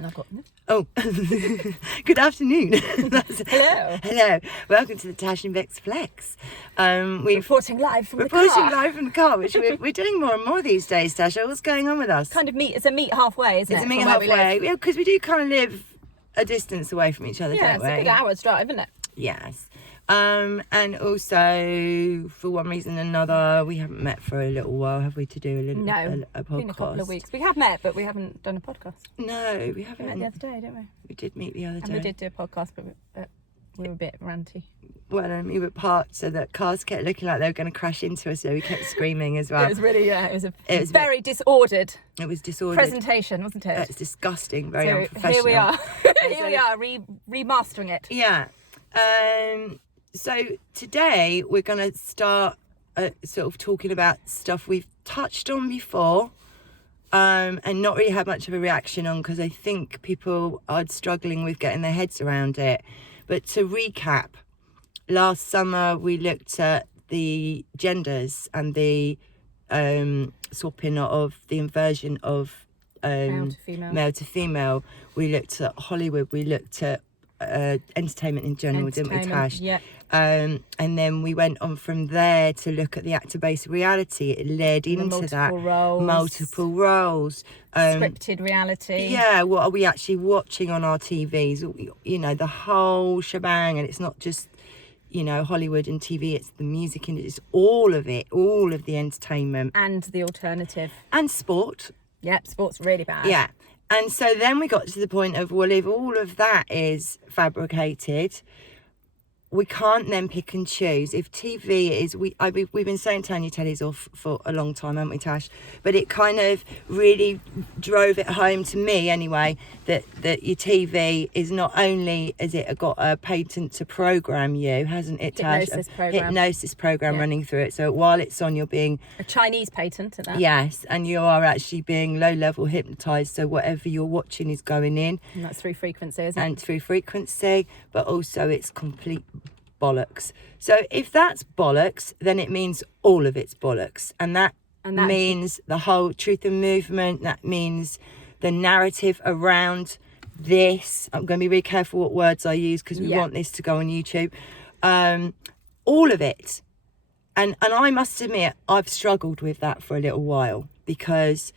And I've got... Oh, good afternoon. Hello. Hello. Welcome to the Tash and Bex Flex. Reporting live from the car, which we're doing more and more these days, Tasha. What's going on with us? It's a meet halfway, isn't it? It's a meet halfway. Yeah, because we do kind of live a distance away from each other, don't we? Yeah, it's a good hour's drive, isn't it? Yes. And also, for one reason or another, we haven't met for a little while, have we, to do a podcast? It's been a couple of weeks. We have met, but we haven't done a podcast. No, we haven't. We met the other day, didn't we? We did meet the other day. And we did do a podcast, but we were a bit ranty. Well, and we were parked so that cars kept looking like they were going to crash into us, so we kept screaming as well. It was really, it was very disordered. It was disordered. Presentation, wasn't it? It's disgusting, very unprofessional. Here we are. Here we are, remastering it. Yeah. So today we're going to start sort of talking about stuff we've touched on before and not really had much of a reaction on, because I think people are struggling with getting their heads around it. But to recap, last summer we looked at the genders and the swapping of the inversion of male to female. We looked at Hollywood, we looked at entertainment in general, didn't we, Tash? Yeah. And then we went on from there to look at the actor-based reality. It led into that multiple roles, scripted reality. Yeah, what are we actually watching on our TVs? You know, the whole shebang. And it's not just, you know, Hollywood and TV. It's the music and it's all of it, all of the entertainment and the alternative and sport. Yep, sport's really bad. Yeah. And so then we got to the point of, well, if all of that is fabricated, we can't then pick and choose. If TV is, we've been saying turn your tellies off for a long time, haven't we, Tash? But it kind of really drove it home to me anyway, that your TV is not only, has it got a patent to program you, hasn't it, Tash? Hypnosis program running through it. So while it's on, you're being... A Chinese patent at that. Yes, and you are actually being low-level hypnotised, so whatever you're watching is going in. And that's through frequency, isn't it? And through frequency, but also it's complete bollocks. So if that's bollocks, then it means all of it's bollocks, and that means the whole truth and movement. That means the narrative around this. I'm going to be really careful what words I use, because we want this to go on YouTube. All of it, and I must admit, I've struggled with that for a little while, because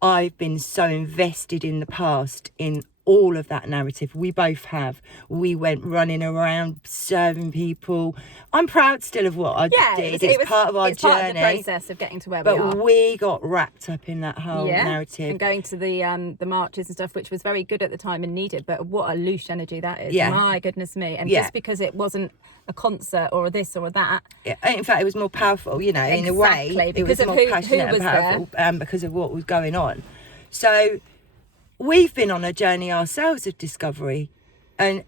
I've been so invested in the past in all of that narrative. We both have. We went running around serving people. I'm proud still of what I did. It's part of our journey. Part of the process of getting to where we are. But we got wrapped up in that whole narrative. And going to the marches and stuff, which was very good at the time and needed, but what a loose energy that is. Yeah. My goodness me. And just because it wasn't a concert or this or that. In fact, it was more powerful, you know, in a way. Because it was more passionate and powerful because of what was going on. So we've been on a journey ourselves of discovery, and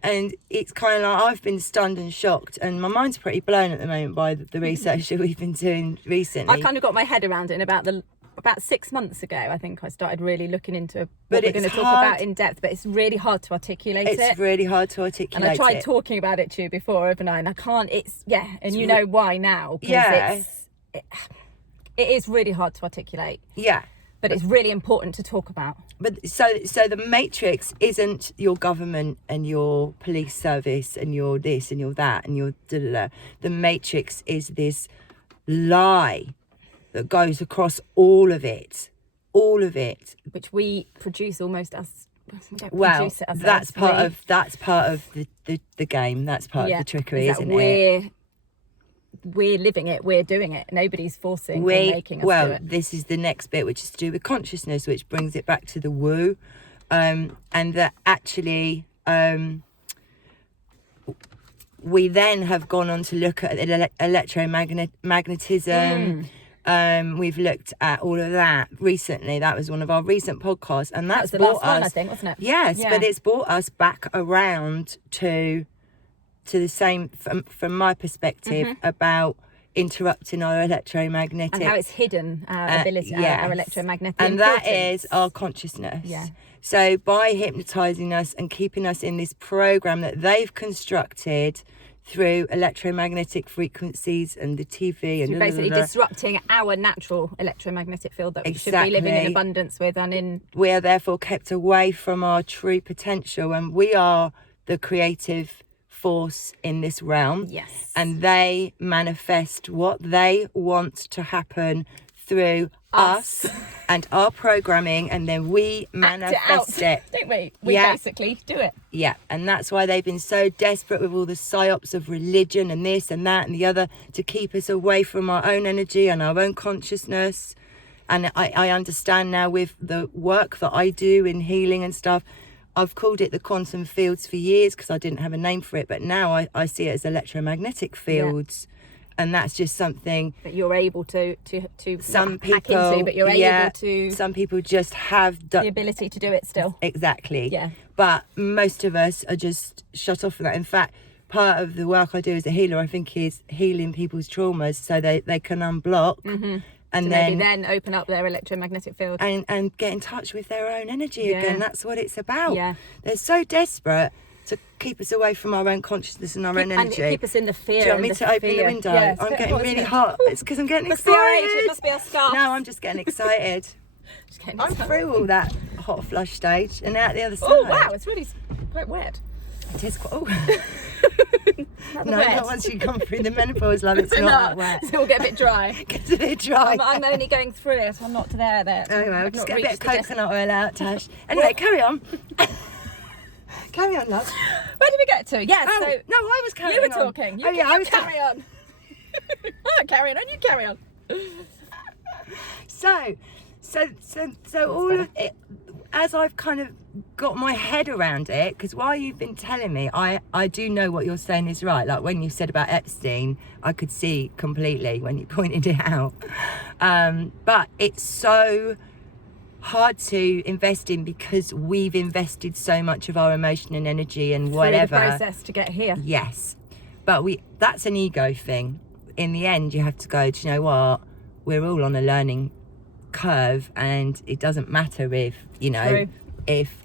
it's kind of like I've been stunned and shocked, and my mind's pretty blown at the moment by the research that we've been doing recently. I kind of got my head around it in about 6 months ago. I think I started really looking into what we're going to talk about in depth, but it's really hard to articulate it. It's really hard to articulate. And I tried talking about it to you before, haven't I? And I can't. You know why now? Because it is really hard to articulate. Yeah. But it's really important to talk about. But so the matrix isn't your government and your police service and your this and your that and your da-da-da. The matrix is this lie that goes across all of it, which we produce almost as well. That's part of the game. That's part of the trickery, isn't it? We're living it, we're doing it. Nobody's forcing or making us do it. This is the next bit, which is to do with consciousness, which brings it back to the woo. And that actually we then have gone on to look at electromagnetism. We've looked at all of that recently. That was one of our recent podcasts, and that was the last one, I think, wasn't it? Yes, but it's brought us back around to the same, from my perspective, about interrupting our electromagnetic... And how it's hidden, our ability, our electromagnetic... And that is our consciousness. Yeah. So by hypnotising us and keeping us in this program that they've constructed through electromagnetic frequencies and the TV. And so basically disrupting our natural electromagnetic field that we should be living in abundance with. And we are therefore kept away from our true potential, and we are the creative force in this realm. Yes. And they manifest what they want to happen through us and our programming, and then we manifest it, don't we? We basically do it. Yeah, and that's why they've been so desperate with all the psyops of religion and this and that and the other to keep us away from our own energy and our own consciousness. And I understand now with the work that I do in healing and stuff, I've called it the quantum fields for years because I didn't have a name for it, but now I see it as electromagnetic fields. Yeah. And that's just something that you're able to some people, hack into, but you're able to. Some people just have the ability to do it still. Exactly. Yeah. But most of us are just shut off from that. In fact, part of the work I do as a healer, I think, is healing people's traumas so they can unblock. Mm-hmm. And to then maybe open up their electromagnetic field and get in touch with their own energy again. That's what it's about. Yeah. They're so desperate to keep us away from our own consciousness and our own energy. And keep us in the fear. Do you want me to open the window? Yeah, I'm getting really hot. It's because I'm getting excited. It must be our scarf. No, I'm just getting excited. I'm through all that hot flush stage and out the other side. Oh wow, it's really quite wet. It is quite. Oh. Not once you come through the menopause, love. It's not that wet. So we'll get a bit dry. Gets a bit dry. I'm only going through it. I'm not there. Anyway, we'll just get a bit of coconut oil out, Tash. Anyway, carry on. Carry on, love. Where did we get to? Yeah. Oh, so no, I was carrying on. You were talking. I was carry on. I'm not carrying on. You carry on. So all of it, as I've kind of got my head around it, because while you've been telling me, I do know what you're saying is right. Like when you said about Epstein, I could see completely when you pointed it out. But it's so hard to invest in because we've invested so much of our emotion and energy and whatever. Through the process to get here. Yes. But that's an ego thing. In the end, you have to go, do you know what? We're all on a learning curve, and it doesn't matter if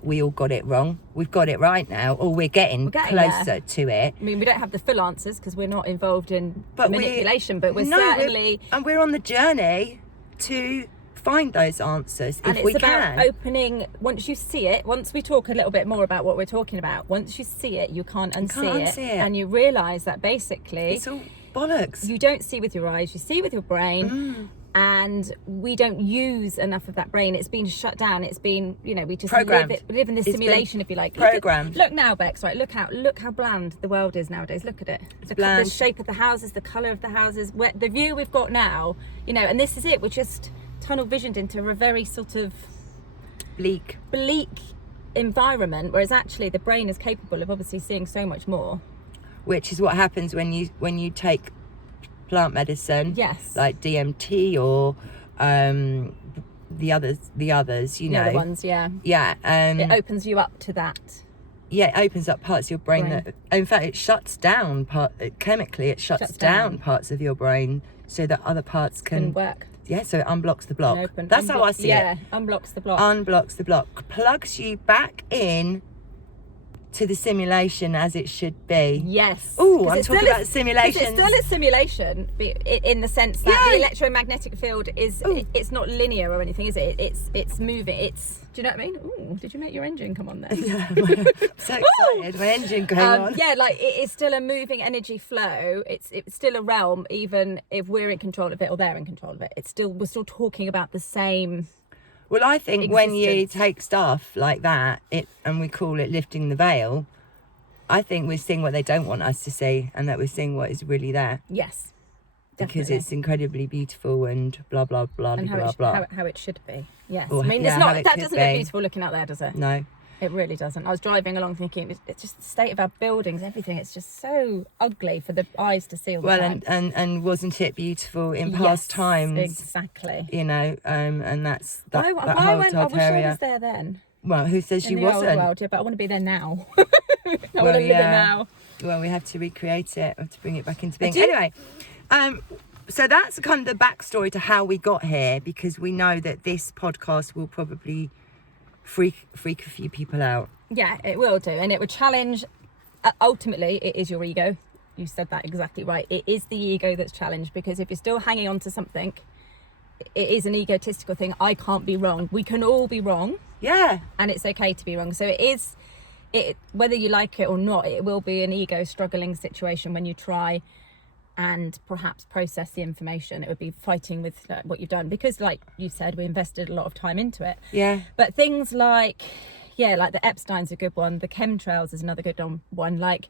we all got it wrong. We've got it right now, or we're getting closer to it. I mean, we don't have the full answers because we're not involved in manipulation, but we're certainly... we're on the journey to find those answers and if we can. And it's about opening, once you see it, once we talk a little bit more about what we're talking about, once you see it, you can't unsee it. And you realise that basically... It's all bollocks. You don't see with your eyes, you see with your brain. And we don't use enough of that brain. It's been shut down. It's been, we just live in this simulation, if you like. Programmed. Look now, Bex, right? Look how bland the world is nowadays. Look at it. The shape of the houses, the colour of the houses, the view we've got now, and this is it. We're just tunnel visioned into a very sort of bleak environment, whereas actually the brain is capable of obviously seeing so much more. Which is what happens when you take plant medicine, like DMT or the others, the other ones, it opens you up to that. It opens up parts of your brain that, in fact, it shuts down chemically. It shuts down parts of your brain so that other parts can work. So it unblocks the block. That's how I see it. Unblocks the block. Unblocks the block. Plugs you back in to the simulation as it should be. Yes. Oh, I'm talking about simulation. It's still a simulation in the sense that the electromagnetic field it's not linear or anything, is it? It's moving. Do you know what I mean? Ooh, did you make your engine come on there? Yeah, I'm so excited. My engine going on. Yeah, like it is still a moving energy flow. It's still a realm, even if we're in control of it or they're in control of it. We're still talking about the same. Well, I think when you take stuff like that, and we call it lifting the veil, I think we're seeing what they don't want us to see, and that we're seeing what is really there. Yes, definitely. Because it's incredibly beautiful and blah blah blah and blah blah. How it should be. Yes, I mean it's not that doesn't look beautiful looking out there, does it? No. It really doesn't. I was driving along thinking it's just the state of our buildings, everything. It's just so ugly for the eyes to see all the time. And wasn't it beautiful in past times? Exactly. And that's that whole I wish I was there then. Well, who says you wasn't? In the old world, but I want to be there now. I want to live it now. Well, we have to recreate it. We have to bring it back into being. Anyway, so that's kind of the backstory to how we got here, because we know that this podcast will probably freak a few people out. Yeah, it will do, and it would challenge. Ultimately, it is your ego. you said that exactly right. It is the ego that's challenged, because if you're still hanging on to something, it is an egotistical thing. I can't be wrong. We can all be wrong. Yeah. And it's okay to be wrong. So it whether you like it or not, it will be an ego struggling situation when you try and perhaps process the information. It would be fighting with what you've done, because like you said, we invested a lot of time into it. Yeah. But things like the Epstein's a good one, the chemtrails is another good one. Like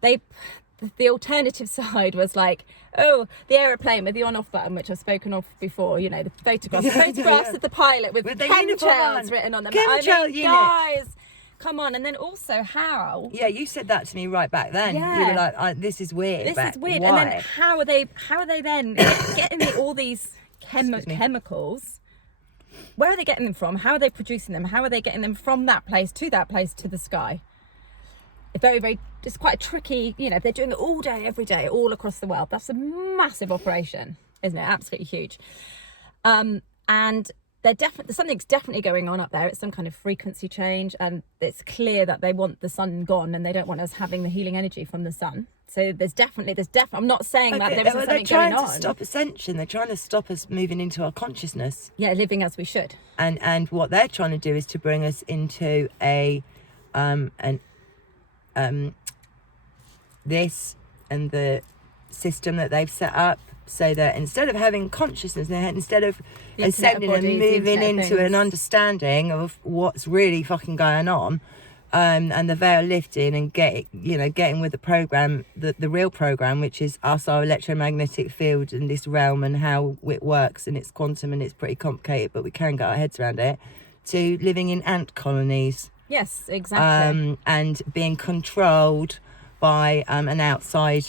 the alternative side was like, oh, the aeroplane with the on-off button, which I've spoken of before, you know, the photographs of the pilot with chemtrails written on them. Guys, come on. And then also how... Yeah, you said that to me right back then. Yeah. You were like, this is weird. This is weird. Why? And then how are they then getting all these chemicals? Where are they getting them from? How are they producing them? How are they getting them from that place to the sky? Very, very, it's quite a tricky, you know, they're doing it all day, every day, all across the world. That's a massive operation, isn't it? Absolutely huge. And something's definitely going on up there. It's some kind of frequency change, and it's clear that they want the sun gone and they don't want us having the healing energy from the sun. So there's definitely, I'm not saying that there isn't something going on. They're trying to stop ascension. They're trying to stop us moving into our consciousness. Yeah, living as we should. And what they're trying to do is to bring us into this and the system that they've set up, so that instead of having consciousness, instead of ascending and moving into an understanding of what's really fucking going on, and the veil lifting and getting with the program, the real program, which is us, our electromagnetic field and this realm and how it works, and it's quantum and it's pretty complicated, but we can get our heads around it, to living in ant colonies. Yes, exactly. And being controlled by an outside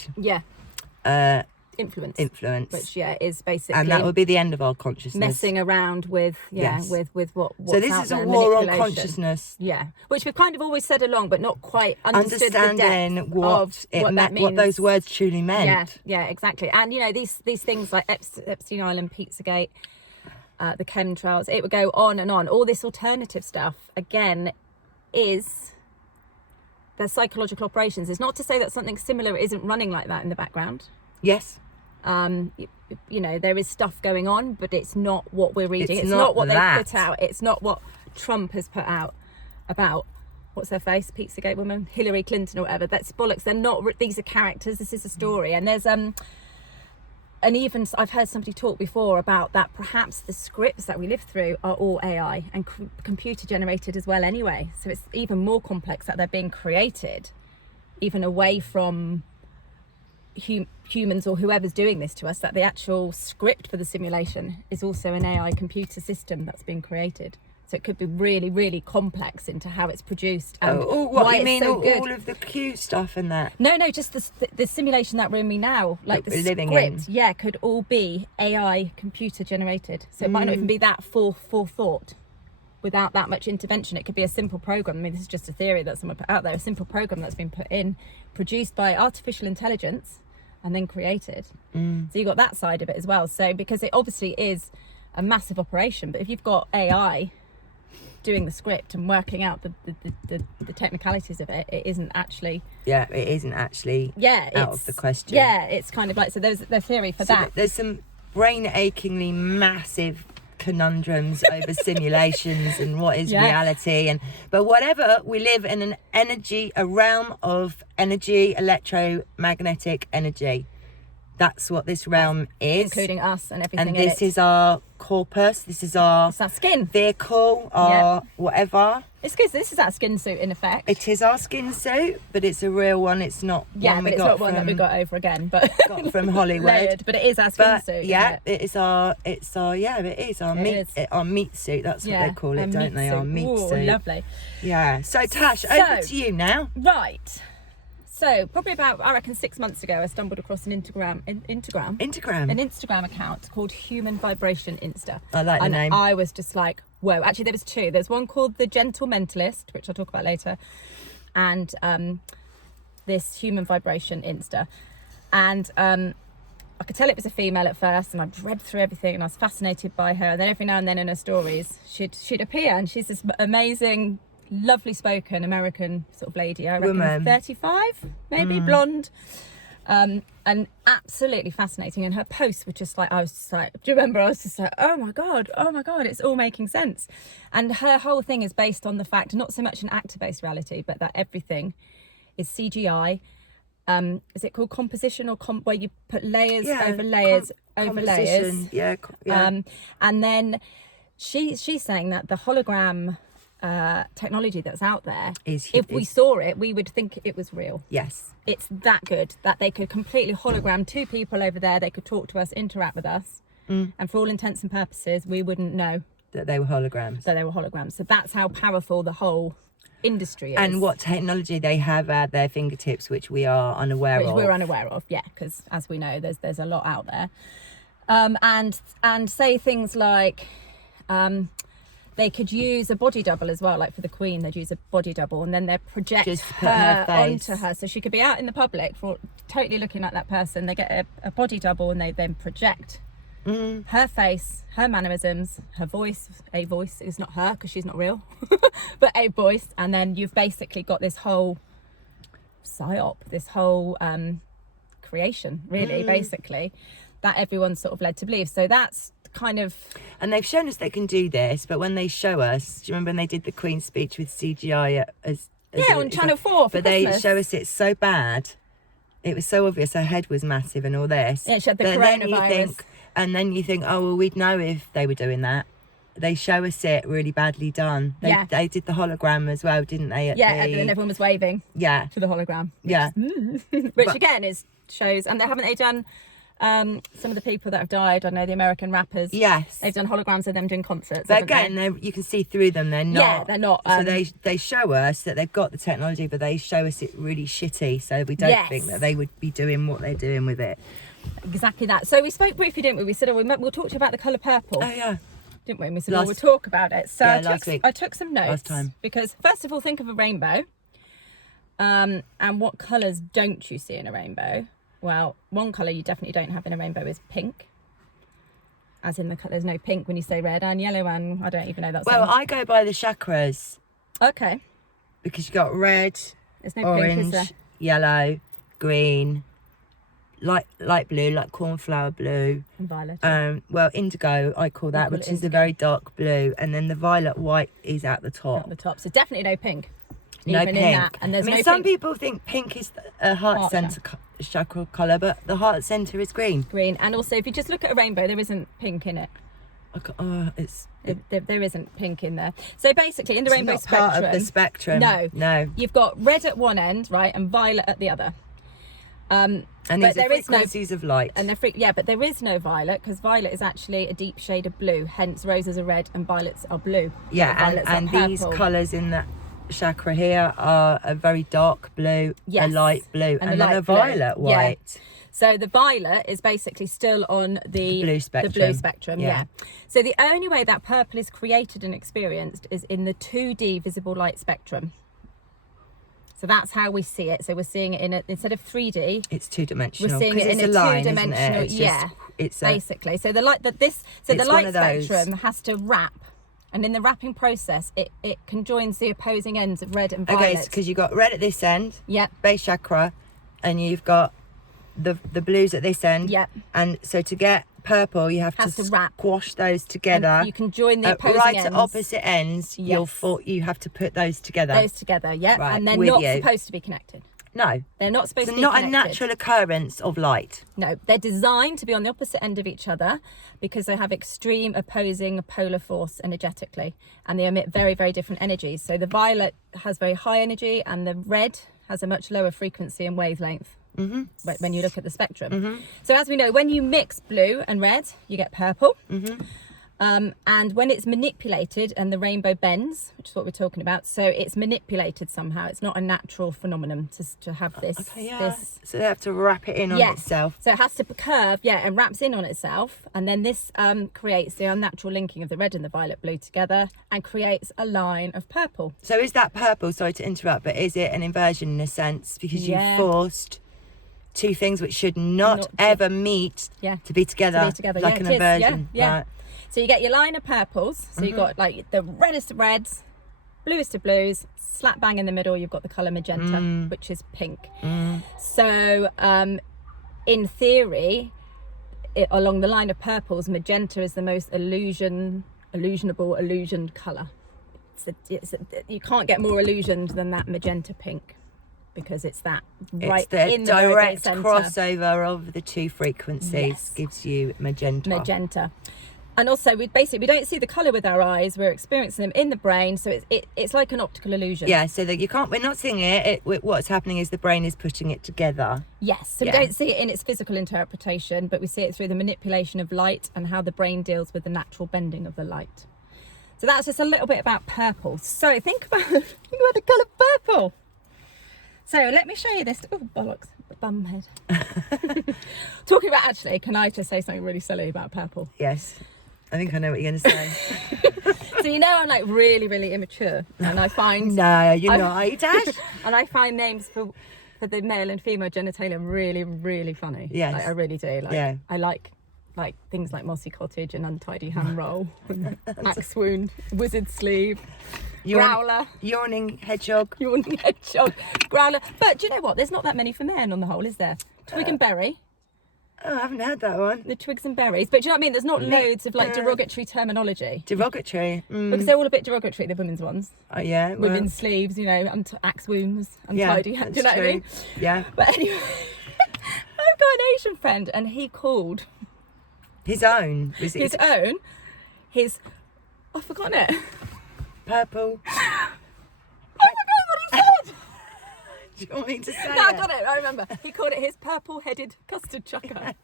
influence, which is basically, and that would be the end of our consciousness. Messing around with with what's so this out is there, a war on consciousness. Yeah, which we've kind of always said along, but not quite understood understanding the depth what those words truly meant. Yeah, exactly. And you know, these things like Epstein Island, Pizzagate, the chemtrails, it would go on and on. All this alternative stuff again is the psychological operations. It's not to say that something similar isn't running like that in the background. Yes. You know, there is stuff going on, but it's not what we're reading. It's not what that. they put out. It's not what Trump has put out about, what's her face, Pizzagate woman, Hillary Clinton or whatever. That's bollocks. They're not, these are characters. This is a story. And there's and even I've heard somebody talk before about that perhaps the scripts that we live through are all AI and computer generated as well anyway. So it's even more complex that they're being created even away from humans or whoever's doing this to us, that the actual script for the simulation is also an AI computer system that's been created. So it could be really, really complex into how it's produced. And what why you mean? so good. All of the Q stuff and that? No, just the simulation that we're in now, like the living script, in. Could all be AI computer generated. So it might not even be that forethought. Without that much intervention, it could be a simple program. I mean, this is just a theory that someone put out there. A simple program that's been put in, produced by artificial intelligence, and then created. So you've got that side of it as well. So because it obviously is a massive operation, but if you've got AI doing the script and working out the technicalities of it, it isn't actually out of the question. It's kind of like, so there's the theory for that. There's some brain achingly massive conundrums over simulations and what is reality, but whatever, we live in a realm of energy, electromagnetic energy. That's what this realm is, including us and everything. And this is our corpus. This is our skin vehicle, our whatever. It's good. This is our skin suit in effect. It is our skin suit, but it's a real one. It's not one we got one that we got over again, but got from Hollywood. Layered, but it is our skin suit. Yeah, it is our meat suit. That's what they call it, don't they? Our meat suit. Lovely. Yeah. So Tash, over to you now. Right. So probably about, I reckon, 6 months ago, I stumbled across an Instagram account called Human Vibration Insta. I like the name. I was just like, whoa. Actually, there was two. There's one called The Gentlementalist, which I'll talk about later, and this Human Vibration Insta. And I could tell it was a female at first, and I'd read through everything, and I was fascinated by her. And then every now and then in her stories, she'd appear, and she's this amazing, lovely spoken American sort of lady. I reckon 35, maybe, blonde. And absolutely fascinating. And her posts were just like, I was just like, do you remember? I was just like, oh my God, it's all making sense. And her whole thing is based on the fact, not so much an actor-based reality, but that everything is CGI. Is it called composition or where you put layers over layers over layers? Yeah. And then she's saying that the hologram technology that's out there, if we saw it, we would think it was real. Yes. It's that good that they could completely hologram two people over there. They could talk to us, interact with us, and for all intents and purposes, we wouldn't know that they were holograms. So that's how powerful the whole industry is. And what technology they have at their fingertips, which we are unaware of. We're unaware of, yeah, because as we know, there's a lot out there. And say things like, they could use a body double as well, like for the Queen, they'd use a body double and then they'd project her onto her. So she could be out in the public for totally looking like that person. They get a body double and they then project her face, her mannerisms, her voice, a voice. It's not her because she's not real, but a voice. And then you've basically got this whole psyop, this whole creation, really, basically, that everyone's sort of led to believe. So that's kind of, and they've shown us they can do this, but when they show us, do you remember when they did the Queen's speech with CGI on Channel 4 but Christmas. They show us it's so bad, it was so obvious her head was massive and all this, she had the coronavirus, and then you think, oh well, we'd know if they were doing that. They show us it really badly done. They did the hologram as well, didn't they? And then everyone was waving to the hologram, which again shows, and haven't they done some of the people that have died, I know the American rappers, they've done holograms of them doing concerts, but again you can see through them, they're not so they show us that they've got the technology, but they show us it really shitty, so we don't think that they would be doing what they're doing with it. Exactly that. So we spoke briefly, didn't we? We said we'll talk to you about the colour purple, didn't we? And we said we'll talk about it. So I took some notes last time, because first of all, think of a rainbow, and what colours don't you see in a rainbow? Well, one colour you definitely don't have in a rainbow is pink. As in there's no pink when you say red, and yellow, and I don't even know that. Well, I go by the chakras. Okay. Because you got red, there's no orange, pink, is there? Yellow, green, light blue, like cornflower blue. And violet. Well, indigo, I call that, which is a very dark blue. And then the violet white is at the top. At the top. So definitely no pink. No even pink. In that. And there's some people think pink is a heart centre chakra colour, but the heart centre is green. Green. And also, if you just look at a rainbow, there isn't pink in it. There isn't pink in there. So basically, in the rainbow spectrum, part of the spectrum. No. You've got red at one end, right, and violet at the other. And these are frequencies of light. And but there is no violet, because violet is actually a deep shade of blue. Hence, roses are red and violets are blue. Yeah, and these colours in that chakra here are a very dark blue, a light blue, and then a violet white. Yeah. So the violet is basically still on the blue spectrum. Yeah. So the only way that purple is created and experienced is in the 2D visible light spectrum. So that's how we see it. So we're seeing it instead of 3D, it's two-dimensional. We're seeing it in a two-dimensional. It's basically. So the light light spectrum has to wrap. And in the wrapping process, it conjoins the opposing ends of red and violet. Okay, because you've got red at this end, base chakra, and you've got the blues at this end. And so to get purple, you have to squash those together. And you can join the opposing ends. At opposite ends, you have to put those together. Right, and they're not supposed to be connected. No. They're not supposed to be connected. It's not a natural occurrence of light. No, they're designed to be on the opposite end of each other because they have extreme opposing polar force energetically, and they emit very, very different energies. So the violet has very high energy and the red has a much lower frequency and wavelength when you look at the spectrum. So as we know, when you mix blue and red, you get purple. And when it's manipulated and the rainbow bends, which is what we're talking about, so it's manipulated somehow. It's not a natural phenomenon to have this. So they have to wrap it in on itself. So it has to curve, and wraps in on itself. And then this creates the unnatural linking of the red and the violet blue together and creates a line of purple. So is that purple, sorry to interrupt, but is it an inversion in a sense? Because you forced two things which should not ever meet to be together, like an inversion. Right. So you get your line of purples. So you've got like the reddest of reds, bluest of blues, slap bang in the middle, you've got the colour magenta, which is pink. So in theory, along the line of purples, magenta is the most illusioned colour. You can't get more illusioned than that magenta pink, because it's that right in the direct centre. crossover of the two frequencies. Yes. Gives you magenta. And also, we don't see the colour with our eyes. We're experiencing them in the brain, so it's like an optical illusion. Yeah, so that we're not seeing it. What's happening is the brain is putting it together. Yes, so we don't see it in its physical interpretation, but we see it through the manipulation of light and how the brain deals with the natural bending of the light. So that's just a little bit about purple. So think about the colour purple. So let me show you this. Oh, bollocks, bumhead. Talking about, actually, can I just say something really silly about purple? Yes. I think I know what you're going to say. So I'm like really, really immature, and I find no, you're not, are you, Tash? And I find names for the male and female genitalia really, really funny. Yes, I really do. I like things like mossy cottage and untidy ham roll, axe wound, wizard sleeve, growler, yawning hedgehog, growler. But do you know what? There's not that many for men on the whole, is there? Twig and berry. Oh, I haven't heard that one. The twigs and berries. But do you know what I mean? There's not loads of derogatory terminology. Derogatory? Because they're all a bit derogatory, the women's ones. Oh, yeah. Well, women's sleeves, axe wounds, untidy. Yeah, do you know what I mean? Yeah. But anyway, I've got an Asian friend, and he called his own. I've forgotten it. Purple. Oh my God, what he said! Do you want me to say No, I got it. I remember. He called it his purple-headed custard chucker.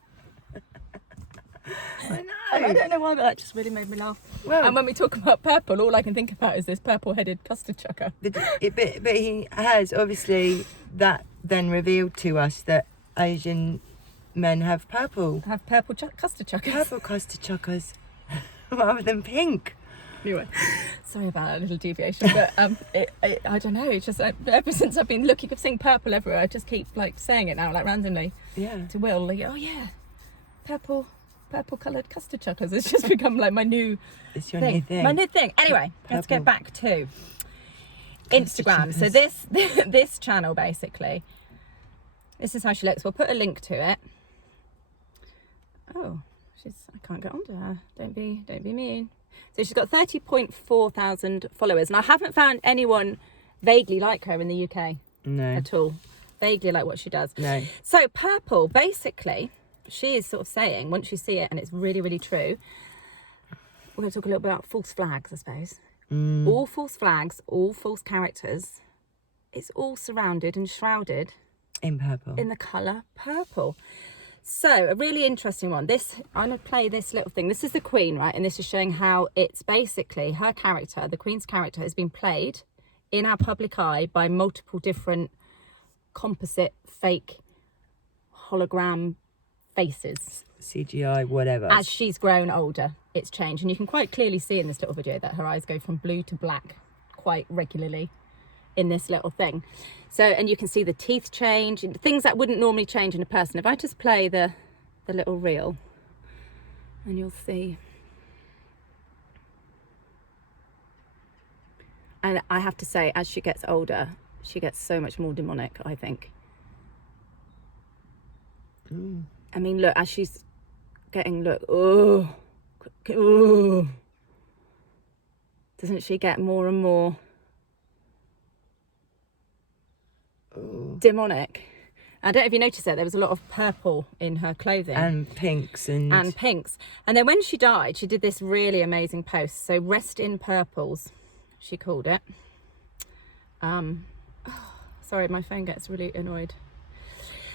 I know. I don't know why, but that just really made me laugh. Well, and when we talk about purple, all I can think about is this purple-headed custard chucker. But he has, obviously, that then revealed to us that Asian men have purple. Custard chuckers. Purple custard chuckers. Rather than pink. Anyway, sorry about that little deviation, but I don't know. It's just ever since I've been seeing purple everywhere, I just keep saying it now, randomly. Yeah. To Will, oh yeah, purple coloured custard chuckers. It's just become my new. It's your new thing. My new thing. Anyway, let's get back to Instagram. Chuckers. So this channel, basically, this is how she looks. We'll put a link to it. Oh, I can't get onto her. Don't be mean. So she's got 30.4 thousand followers, and I haven't found anyone vaguely like her in the UK. No. At all. Vaguely like what she does. No. So purple, basically, she is sort of saying, once you see it, and it's really, really true, we're going to talk a little bit about false flags, I suppose. All false flags, all false characters, it's all surrounded and shrouded in purple. In the colour purple. So a really interesting one. I'm going to play this little thing. This is the Queen, right? And this is showing how it's basically her character, the Queen's character, has been played in our public eye by multiple different composite, fake, hologram faces. CGI, whatever. As she's grown older, it's changed. And you can quite clearly see in this little video that her eyes go from blue to black quite regularly in this little thing. So, and you can see the teeth change, things that wouldn't normally change in a person. If I just play the little reel, and you'll see. And I have to say, as she gets older, she gets so much more demonic, I think. I mean, look, as she's getting, doesn't she get more and more demonic? I don't know if you noticed that there was a lot of purple in her clothing. And pinks. And then when she died, she did this really amazing post. So Rest in Purples, she called it. Sorry, my phone gets really annoyed.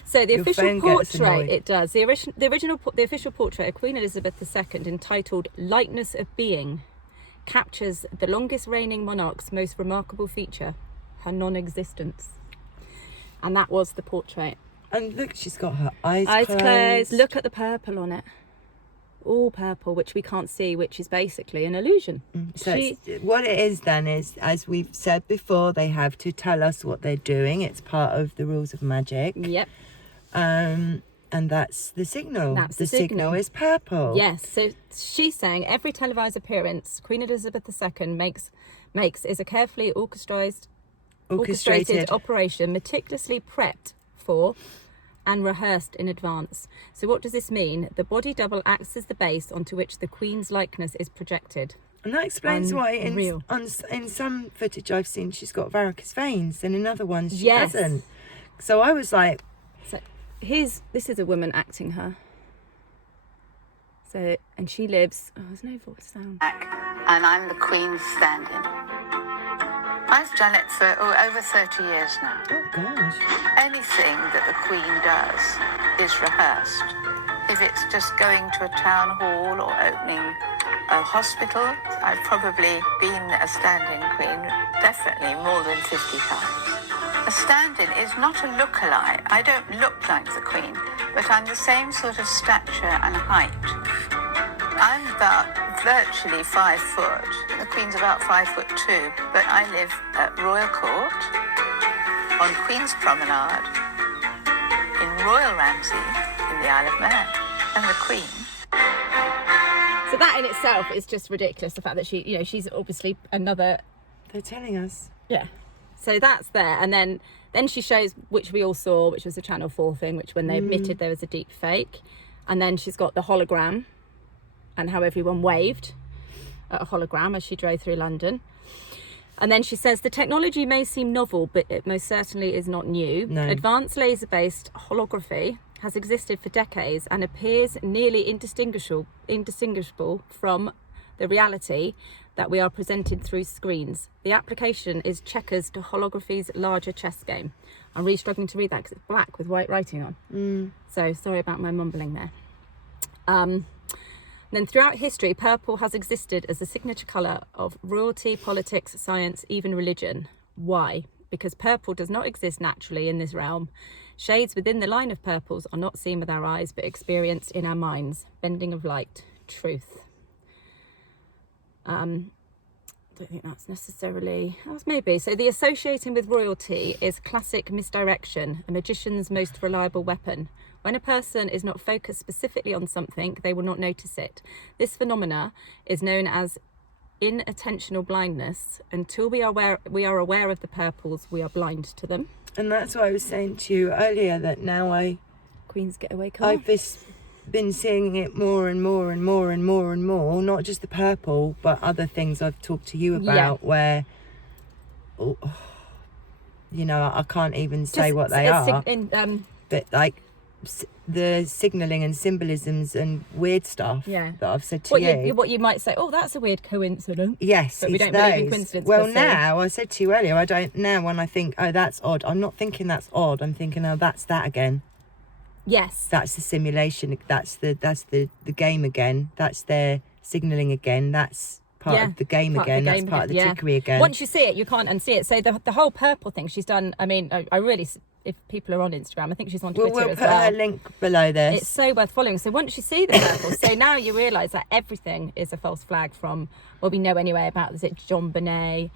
So the official portrait, it does. The official portrait of Queen Elizabeth II, entitled Lightness of Being, captures the longest reigning monarch's most remarkable feature, her non-existence. And that was the portrait. And look, she's got her eyes closed. Look at the purple on it. All purple, which we can't see, which is basically an illusion. So what it is then is, as we've said before, they have to tell us what they're doing. It's part of the rules of magic. Yep. And that's the signal. The signal is purple. Yes. So she's saying every televised appearance Queen Elizabeth II makes is a orchestrated operation, meticulously prepped for and rehearsed in advance. So what does this mean? The body double acts as the base onto which the Queen's likeness is projected. And that explains why in some footage I've seen she's got varicose veins, and in other ones she hasn't. So I was like... So this is a woman acting her. So, and she lives... Oh, there's no voice sound. And I'm the Queen's stand-in. I've done it for over 30 years now. Oh, gosh. Anything that the Queen does is rehearsed. If it's just going to a town hall or opening a hospital, I've probably been a stand-in Queen, definitely more than 50 times. A stand-in is not a look-alike. I don't look like the Queen, but I'm the same sort of stature and height. I'm about virtually 5 foot. The Queen's about 5'2", but I live at Royal Court, on Queen's Promenade, in Royal Ramsey, in the Isle of Man, and the Queen. So that in itself is just ridiculous. The fact that she's obviously another. They're telling us. Yeah. So that's there, and then she shows, which we all saw, which was a Channel 4 thing, which when they admitted there was a deep fake, and then she's got the hologram, and how everyone waved at a hologram as she drove through London. And then she says, the technology may seem novel, but it most certainly is not new. No. Advanced laser-based holography has existed for decades and appears nearly indistinguishable from the reality that we are presented through screens. The application is checkers to holography's larger chess game. I'm really struggling to read that because it's black with white writing on. So sorry about my mumbling there. Then throughout history, purple has existed as the signature colour of royalty, politics, science, even religion. Why? Because purple does not exist naturally in this realm. Shades within the line of purples are not seen with our eyes, but experienced in our minds. Bending of light, truth. I don't think that's necessarily... maybe. So the associating with royalty is classic misdirection, a magician's most reliable weapon. When a person is not focused specifically on something, they will not notice it. This phenomena is known as inattentional blindness. Until we are aware of the purples, we are blind to them. And that's what I was saying to you earlier, that now Queen's Getaway Car. I've been seeing it more and more and more and more and more, not just the purple, but other things I've talked to you about where, I can't even say what they are. But like the signalling and symbolisms and weird stuff that I've said to you. What you might say, that's a weird coincidence. Yes, but we don't those. believe in coincidence. Well, now, I said to you earlier, when I think, that's odd, I'm not thinking that's odd, I'm thinking, that's that again. Yes. That's the simulation, that's the game again, that's their signalling again, that's part of the game again, that's part of the trickery again. Once you see it, you can't unsee it. So the whole purple thing she's done, I mean, I really... If people are on Instagram, I think she's on Twitter as well. We'll put her link below this. It's so worth following. So once you see the purple, so now you realise that everything is a false flag from what we know anyway about, is it John Bonet,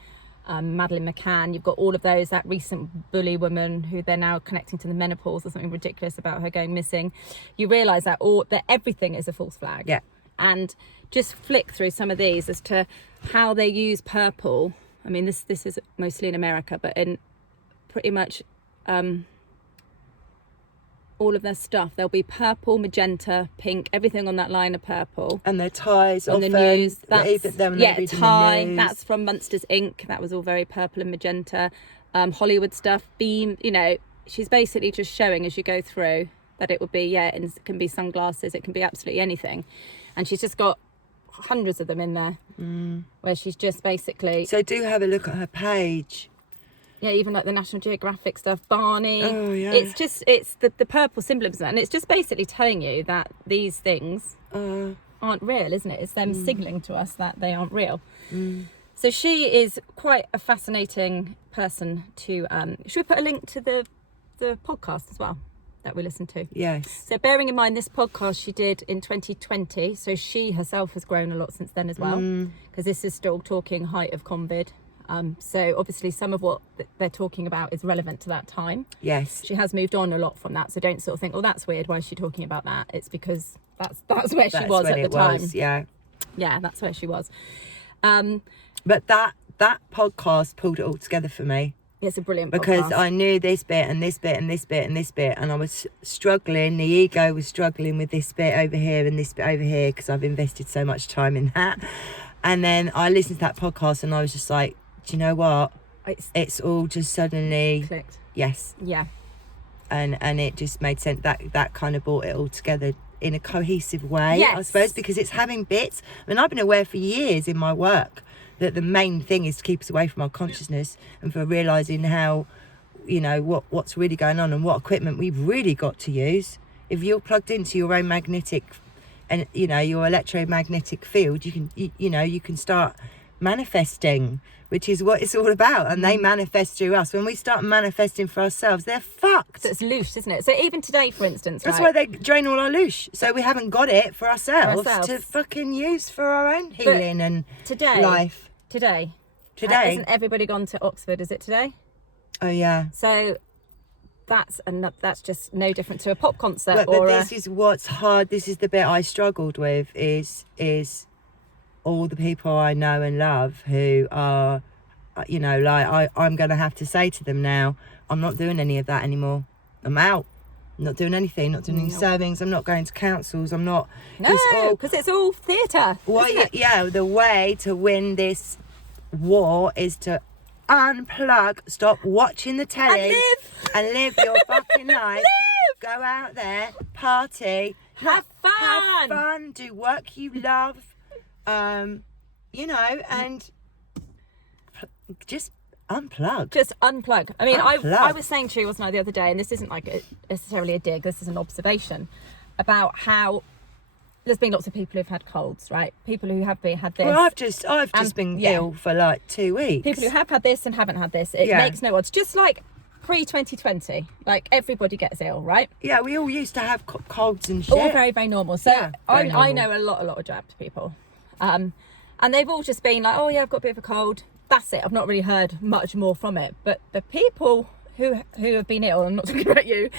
Madeleine McCann. You've got all of those, that recent bully woman who they're now connecting to the menopause or something ridiculous about her going missing. You realise that everything is a false flag. Yeah. And just flick through some of these as to how they use purple. I mean, this is mostly in America, but in pretty much... all of their stuff, there'll be purple, magenta, pink, everything on that line of purple. And their ties on often, the news. Tie. That's from Munsters Inc. That was all very purple and magenta. Hollywood stuff, Beam. She's basically just showing as you go through that it would be and it can be sunglasses, it can be absolutely anything, and she's just got hundreds of them in there where she's just basically. So do have a look at her page. Yeah, even like the National Geographic stuff, Barney. Oh, yeah. It's the purple symbolism, and it's just basically telling you that these things aren't real, isn't it? It's them signalling to us that they aren't real. So she is quite a fascinating person to... should we put a link to the podcast as well that we listened to? Yes. So bearing in mind this podcast she did in 2020, so she herself has grown a lot since then as well, because this is still talking height of COVID. So obviously some of what they're talking about is relevant to that time. Yes. She has moved on a lot from that, so don't sort of think, that's weird, why is she talking about that? It's because that's where she was at the time. Yeah, that's where she was. But that podcast pulled it all together for me. It's a brilliant because podcast. I knew this bit and this bit and this bit and this bit, and I was struggling. The ego was struggling with this bit over here and this bit over here because I've invested so much time in that. And then I listened to that podcast and I was just like, do you know what? It's all just suddenly clicked. Yes. Yeah. And it just made sense. That kind of brought it all together in a cohesive way, Yes. I suppose, because it's having bits. I mean, I've been aware for years in my work that the main thing is to keep us away from our consciousness, and for realising how, you know, what's really going on and what equipment we've really got to use. If you're plugged into your own magnetic and, you know, your electromagnetic field, you can start manifesting, which is what it's all about. And they manifest through us. When we start manifesting for ourselves, they're fucked. So it's loose, isn't it? So even today, for instance, that's why they drain all our loosh. So we haven't got it for ourselves, ourselves. to fucking use for our own healing and life. Today. Isn't everybody gone to Oxford? Is it today? Oh yeah. So that's just no different to a pop concert. But this is what's hard. This is the bit I struggled with. Is all the people I know and love who are, you know, like I'm going to have to say to them now, I'm not doing any of that anymore. I'm out. I'm not doing anything. Not doing any servings. I'm not going to councils. I'm not. No, because it's all theatre. Yeah, the way to win this war is to unplug, stop watching the telly, and live your fucking life. Go out there, party, have fun, do work you love, you know, and just unplug. I mean, I was saying to you, wasn't I, the other day, and this isn't like necessarily a dig, this is an observation about how there's been lots of people who've had colds, right? People who have had this. Well, I've just been ill for like 2 weeks. People who have had this and haven't had this. It makes no odds. Just like pre-2020, like everybody gets ill, right? Yeah, we all used to have colds and shit. All very, very normal. So I know a lot of jabbed people. And they've all just been like, oh yeah, I've got a bit of a cold. That's it. I've not really heard much more from it. But the people who have been ill, I'm not talking about you,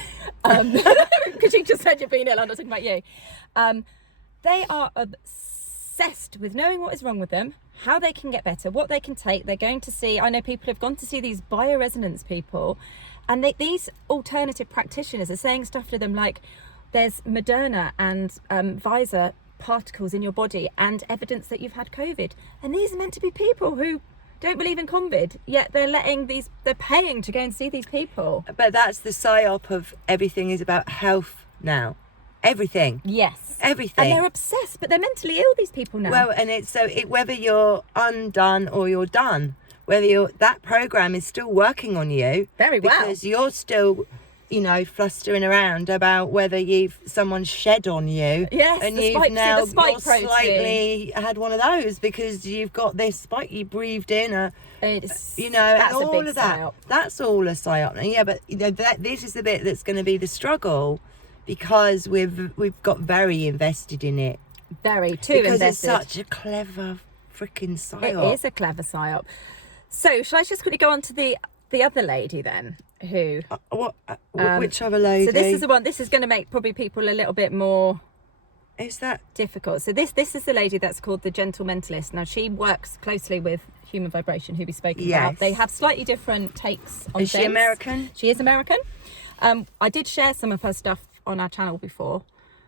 because you just said you've been ill, I'm not talking about you. They are obsessed with knowing what is wrong with them, how they can get better, what they can take. They're going to see, I know people have gone to see these bioresonance people, and these alternative practitioners are saying stuff to them like, there's Moderna and Pfizer particles in your body and evidence that you've had COVID. And these are meant to be people who don't believe in COVID, yet they're paying to go and see these people. But that's the psyop of everything is about health now. Everything. Yes. Everything. And they're obsessed, but they're mentally ill, these people now. Well, and it's whether you're undone or you're done, whether that program is still working on you. Very well. Because you're still, you know, flustering around about whether someone's shed on you. Yes, and you're slightly had one of those because you've got this spike you breathed in, you know, and all of that. Psyop. That's all a psyop. And yeah, but you know, this is the bit that's going to be the struggle, because we've got very invested in it. Too because invested. It's such a clever freaking psyop. It is a clever psyop. So shall I just quickly go on to the other lady then, who which other lady? So this is the one. This is going to make probably people a little bit more. Is that difficult? So this is the lady that's called the Gentlementalist. Now she works closely with Human Vibration, who we spoke about. They have slightly different takes on things. Is she American? She is American. I did share some of her stuff on our channel before,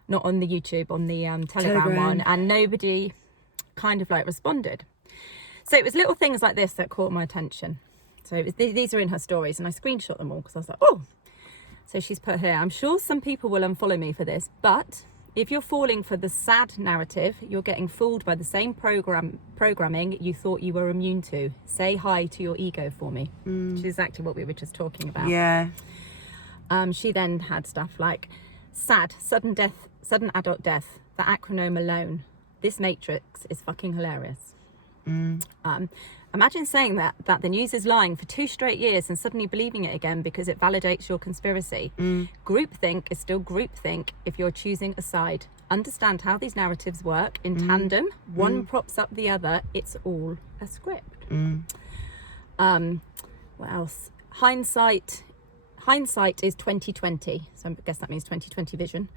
not on the YouTube, on the Telegram one, and nobody kind of like responded. So it was little things like this that caught my attention. So these are in her stories, and I screenshot them all because I was like, oh. So she's put here, I'm sure some people will unfollow me for this, but if you're falling for the sad narrative, you're getting fooled by the same programming you thought you were immune to. Say hi to your ego for me. Which is exactly what we were just talking about. Yeah. She then had stuff like SAD, sudden adult death, the acronym alone. This matrix is fucking hilarious. Imagine saying that the news is lying for 2 straight years and suddenly believing it again because it validates your conspiracy. Groupthink is still groupthink if you're choosing a side. Understand how these narratives work in tandem. One props up the other. It's all a script. What else? Hindsight is 2020. So I guess that means 2020 vision.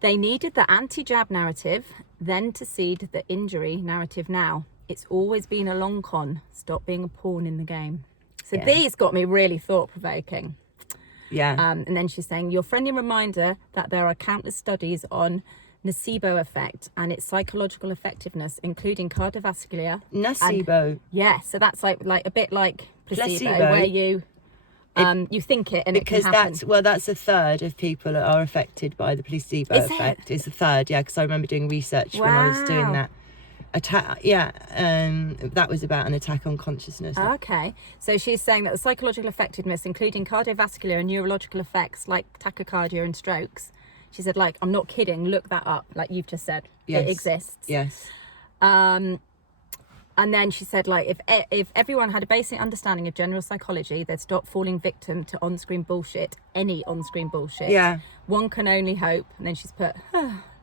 They needed the anti-jab narrative then to seed the injury narrative now. It's always been a long con. Stop being a pawn in the game. So these got me really thought-provoking. Yeah. And then she's saying, your friendly reminder that there are countless studies on nocebo effect and its psychological effectiveness, including cardiovascular. Nocebo. So that's like a bit like placebo. Where you think it and because it can happen. that's a third of people that are affected by the placebo effect. It's a third, because I remember doing research when I was doing that attack. That was about an attack on consciousness. Okay, so she's saying that the psychological effectiveness, including cardiovascular and neurological effects like tachycardia and strokes. She said, like, I'm not kidding, look that up, like you've just said. It exists. Yes. And then she said, like, if everyone had a basic understanding of general psychology, they'd stop falling victim to on-screen bullshit, any on-screen bullshit. Yeah. One can only hope. And then she's put,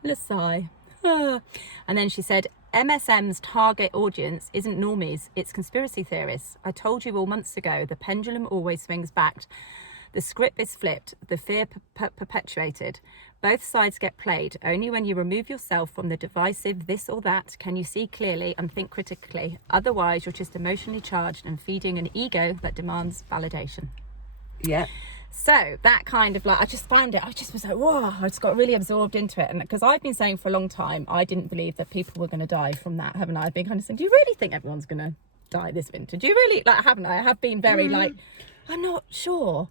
let's sigh. And then she said, MSM's target audience isn't normies, it's conspiracy theorists. I told you all months ago, the pendulum always swings back. The script is flipped, the fear perpetuated. Both sides get played. Only when you remove yourself from the divisive this or that can you see clearly and think critically. Otherwise, you're just emotionally charged and feeding an ego that demands validation. Yeah. So that kind of like, I just found it, I just was like, whoa, I just got really absorbed into it. And because I've been saying for a long time, I didn't believe that people were going to die from that, haven't I? I've been kind of saying, do you really think everyone's going to die this winter? Do you really, like, haven't I? I have been very like, I'm not sure.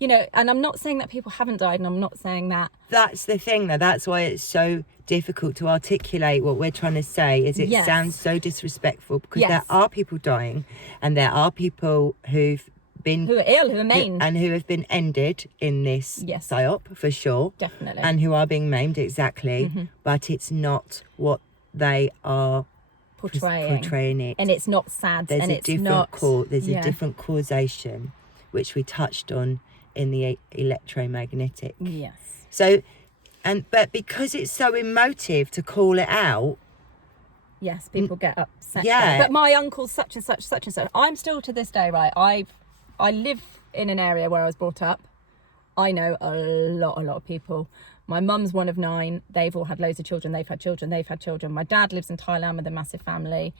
You know, and I'm not saying that people haven't died, and I'm not saying that. That's the thing, though. That's why it's so difficult to articulate what we're trying to say. Is it sounds so disrespectful because there are people dying, and there are people who are ill, who are maimed, and who have been ended in this psyop for sure, definitely, and who are being maimed exactly. But it's not what they are portraying it, and it's not sad. There's and a it's different not. There's a different causation, which we touched on in the electromagnetic. Yes. So, but because it's so emotive to call it out. Yes, people get upset. Yeah. But my uncle's such and such. I'm still to this day, right? I live in an area where I was brought up. I know a lot of people. My mum's one of 9. They've all had loads of children. They've had children. My dad lives in Thailand with a massive family.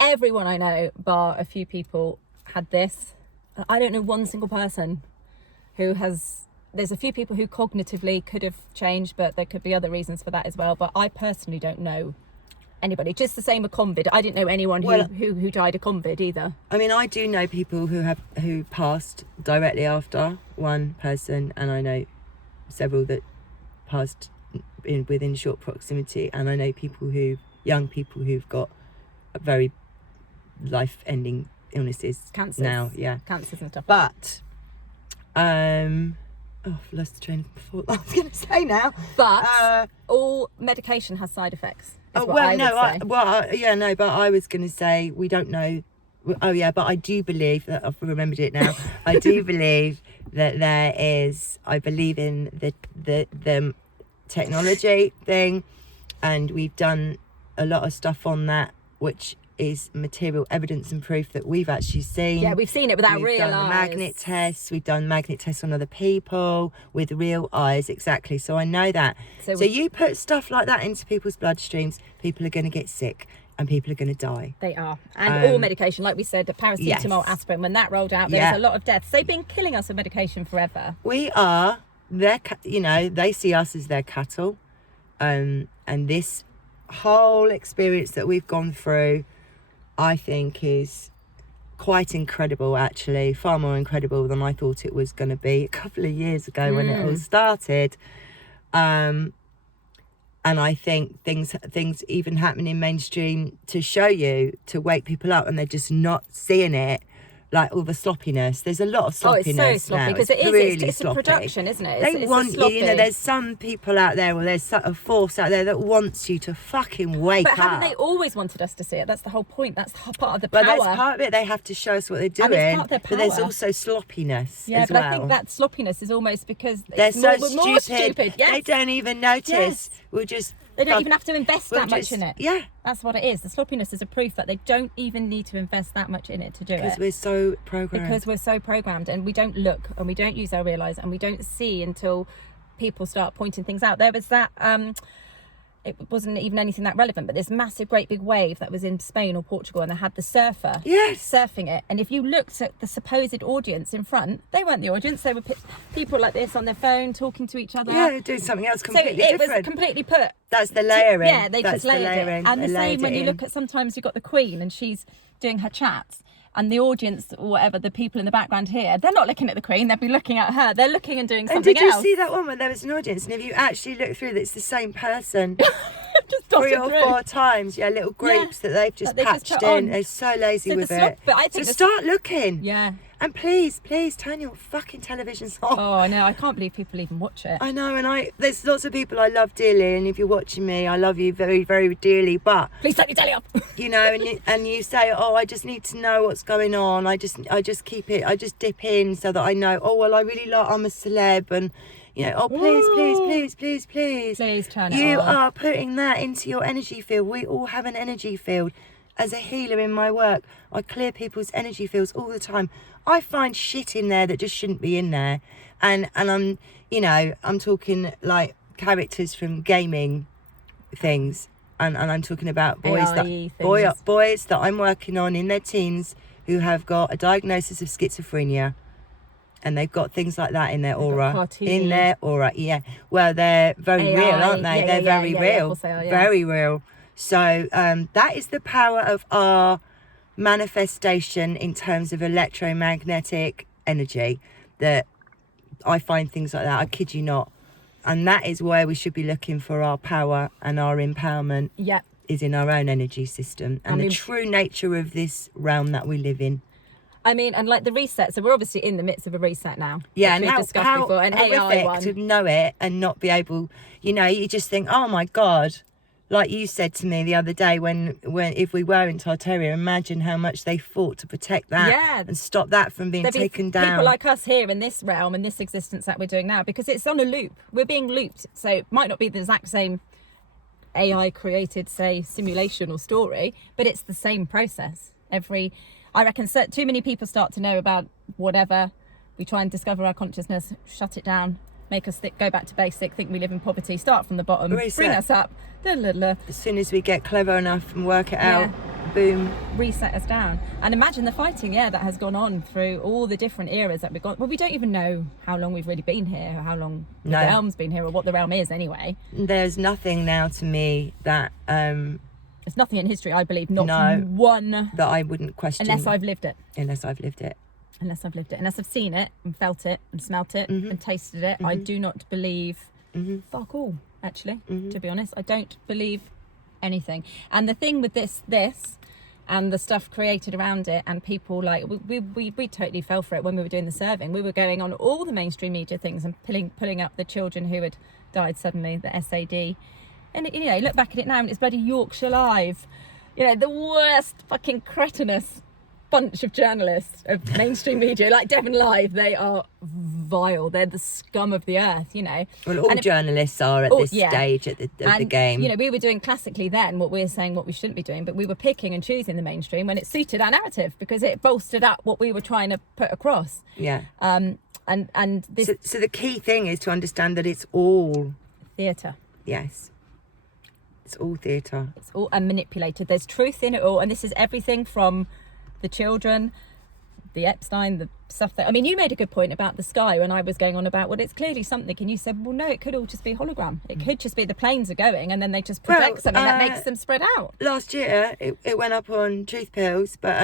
Everyone I know, bar a few people, had this. I don't know one single person who has. There's a few people who cognitively could have changed, but there could be other reasons for that as well. But I personally don't know anybody. Just the same with COVID. I didn't know anyone who died of COVID either. I mean, I do know people who passed directly after, one person, and I know several that passed within short proximity, and I know young people who've got very life-ending illnesses. Cancers now, cancers and stuff. But I've lost the train of thought. I was going to say now, but all medication has side effects. But I was going to say we don't know. But I do believe that I've remembered it now. I do believe that there is. I believe in the technology thing, and we've done a lot of stuff on that, which is material evidence and proof that we've actually seen. Yeah, we've seen it with our real eyes. We've done the magnet tests. We've done magnet tests on other people with real eyes, exactly. So I know that. So you put stuff like that into people's bloodstreams, people are going to get sick and people are going to die. They are. And all medication, like we said, the paracetamol, aspirin, when that rolled out, there was a lot of deaths. They've been killing us with medication forever. We are they see us as their cattle. And this whole experience that we've gone through, I think, is quite incredible, actually, far more incredible than I thought it was going to be a couple of years ago when it all started. And I think things even happen in mainstream to show you, to wake people up, and they're just not seeing it. Like all the sloppiness. There's a lot of sloppiness. Oh, it's so sloppy because it's a production, isn't it? They want you, there's some people out there, there's a force out there that wants you to fucking wake up. But haven't they always wanted us to see it? That's the whole point. That's part of the power. But that's part of it. They have to show us what they're doing. And it's part of their power. But there's also sloppiness as well. I think that sloppiness is almost because they're so more stupid. Yes. They don't even notice. Yes. They don't even have to invest that much in it. Yeah. That's what it is. The sloppiness is a proof that they don't even need to invest that much in it to do it. Because we're so programmed. And we don't look and we don't use our real eyes and we don't see until people start pointing things out. There was that it wasn't even anything that relevant, but this massive, great big wave that was in Spain or Portugal, and they had the surfer surfing it. And if you looked at the supposed audience in front, they weren't the audience. They were people like this on their phone talking to each other. Yeah, doing something else completely different. different. So it was completely put. That's the layering. Yeah, they just layered it. And the same when you look at, sometimes you've got the Queen and she's doing her chats, and the audience or whatever, the people in the background here, they're not looking at the Queen, they'll be looking at her. They're looking and doing something else. And did you see that one where there was an audience, and if you actually look through, it's the same person just 3 or 4 times. Yeah, little groups that they've just patched in. They're so lazy with it. But I think so start looking. Yeah. And please turn your fucking televisions off. Oh no, I can't believe people even watch it. I know, and there's lots of people I love dearly, and if you're watching me, I love you very, very dearly. But please turn your telly off. You know, and you say, oh, I just need to know what's going on. I just dip in so that I know. Oh well, I really like. I'm a celeb, and you know. Oh please turn it off. You are putting that into your energy field. We all have an energy field. As a healer in my work, I clear people's energy fields all the time. I find shit in there that just shouldn't be in there, and I'm talking like characters from gaming things, and I'm talking about boys that I'm working on in their teens who have got a diagnosis of schizophrenia, and they've got things like that in their aura. In their aura, yeah. Well, they're very real, aren't they? They're very real, very real. So that is the power of our manifestation in terms of electromagnetic energy, that I find things like that. I kid you not. And that is where we should be looking for our power and our empowerment. Yeah. Is in our own energy system and the true nature of this realm that we live in. I mean, and like the reset, so we're obviously in the midst of a reset now. Yeah, and how before, an AI one. To know it and not be able, you just think, oh my God. Like you said to me the other day, when if we were in Tartaria, imagine how much they fought to protect that and stop that from being taken down. People like us here in this realm and this existence that we're doing now, because it's on a loop. We're being looped, so it might not be the exact same AI created, say, simulation or story, but it's the same process. I reckon too many people start to know about whatever. We try and discover our consciousness, shut it down, make us go back to basic, think we live in poverty, start from the bottom, bring us up. As soon as we get clever enough and work it out, boom. Reset us down. And imagine the fighting, that has gone on through all the different eras that we've got. Well, we don't even know how long we've really been here, or how long the realm's been here, or what the realm is anyway. There's nothing now to me that... There's nothing in history, I believe, one... that I wouldn't question. Unless I've lived it. Unless I've seen it and felt it and smelt it and tasted it. I do not believe fuck all, actually, to be honest. I don't believe anything. And the thing with this and the stuff created around it, and people like we totally fell for it when we were doing the serving. We were going on all the mainstream media things and pulling up the children who had died suddenly, the SAD. And look back at it now, and it's bloody Yorkshire Live, the worst fucking cretinous bunch of journalists of mainstream media, like Devon Live. They are vile. They're the scum of the earth, Well, all journalists are at this stage of the game. We were doing classically then what we're saying what we shouldn't be doing, but we were picking and choosing the mainstream when it suited our narrative, because it bolstered up what we were trying to put across. Yeah. And this. So the key thing is to understand that it's all theatre. Yes. It's all theatre. It's all manipulated. There's truth in it all, and this is everything from the children, the Epstein, the stuff that... I mean, you made a good point about the sky when I was going on about, well, it's clearly something, and you said, well, no, it could all just be hologram. It could just be the planes are going, and then they just project something that makes them spread out. Last year, it went up on Truth Pills, but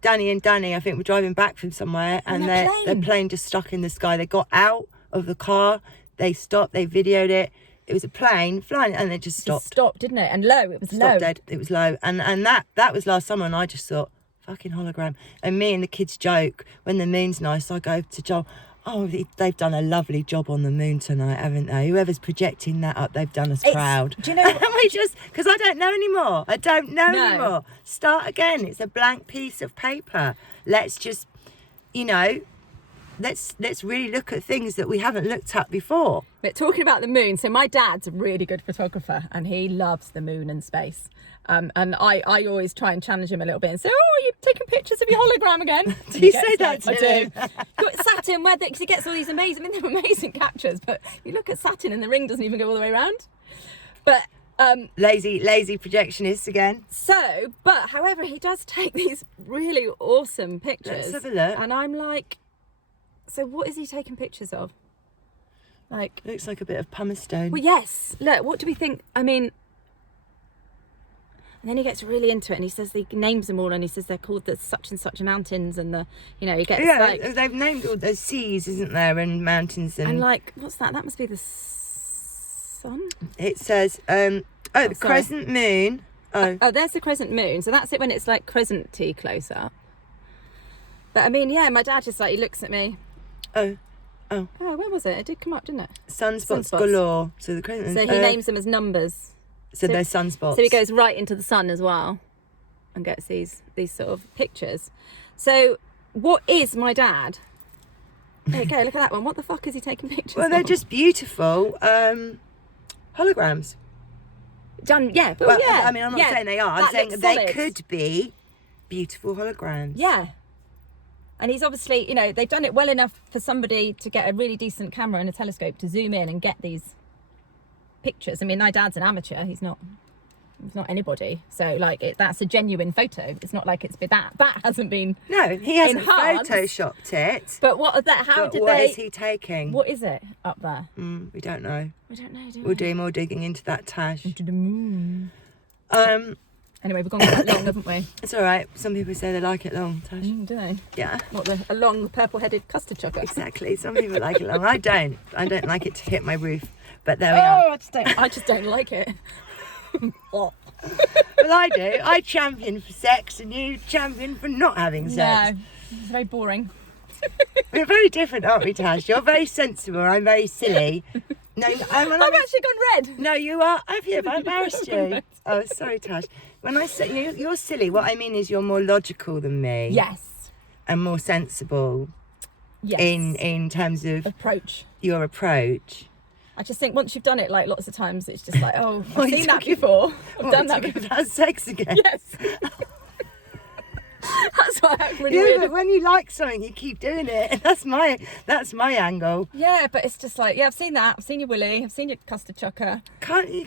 Danny and Danny, I think, were driving back from somewhere, and their plane just stuck in the sky. They got out of the car, they stopped, they videoed it. It was a plane flying, and it just stopped. It stopped, didn't it? And low, it was low. Stopped dead. It was low, and that was last summer, and I just thought, fucking hologram. And me and the kids joke when the moon's nice. I go to Joel, oh, they've done a lovely job on the moon tonight, haven't they? Whoever's projecting that up, they've done us proud. Do you know? We just, because I don't know anymore. Anymore. Start again. It's a blank piece of paper. Let's just, let's really look at things that we haven't looked at before. But talking about the moon, so my dad's a really good photographer, and he loves the moon and space. And I always try and challenge him a little bit and say, oh, are you taking pictures of your hologram again? Do you say that to him? I do. Got Saturn, because he gets all these amazing captures, but you look at Saturn and the ring doesn't even go all the way around. But lazy projectionist again. So, but however, he does take these really awesome pictures. Let's have a look. And I'm like, so what is he taking pictures of? Like, looks like a bit of pumice stone. well, yes. Look, what do we think? I mean, and then he gets really into it, and he says he names them all, and he says they're called the such and such mountains, and the, you know, he gets like, they've named all those seas, isn't there, and mountains and like, what's that? That must be the sun. It says, the crescent moon. Oh, there's the crescent moon. So that's it when it's like crescent-y close up. But I mean, yeah, my dad just like, he looks at me. Oh, where was it? It did come up, didn't it? Sunspots galore. So the crescent. So he names them as numbers. So they're sunspots. So he goes right into the sun as well, and gets these sort of pictures. So what is my dad? There you go. Look at that one. What the fuck is he taking pictures? Well, they're of? just beautiful holograms. Done. Yeah. Well, yeah. I mean, I'm not saying they are. I'm That saying looks they solid. could be beautiful holograms. Yeah. And he's obviously, you know, they've done it well enough for somebody to get a really decent camera and a telescope to zoom in and get these pictures. I mean, my dad's an amateur. He's not anybody. So like, that's a genuine photo. It's not like it's been that hasn't been. No, he hasn't enhanced. photoshopped it. But what is that? How But did what they? is he taking? What is it up there? We don't know. We don't know. Do We'll do more digging into that, Tash. to the moon. Anyway, we've gone quite long, haven't we? It's all right. Some people say they like it long, Tash. Do they? Yeah. What, a long purple-headed custard chucker? Exactly. Some people like it long. I don't. I don't like it to hit my roof. But there we are. Oh, I just don't like it. Well, I do. I champion for sex, and you champion for not having sex. No, it's very boring. We're very different, aren't we, Tash? You're very sensible. I'm very silly. No, I've actually gone red. No, you are. Have you? Have I embarrassed you? Oh, sorry, Tash. When I say you're silly, what I mean is you're more logical than me. Yes. And more sensible. Yes. In terms of approach. Your approach. I just think once you've done it like lots of times, it's just like, oh, I've seen that before. I've done that before. About sex again. Yes. That's why I'm really yeah, weird. but when you like something, you keep doing it. That's my angle. Yeah, but it's just like, yeah, I've seen that. I've seen your willy. I've seen your custard chucker. Can't you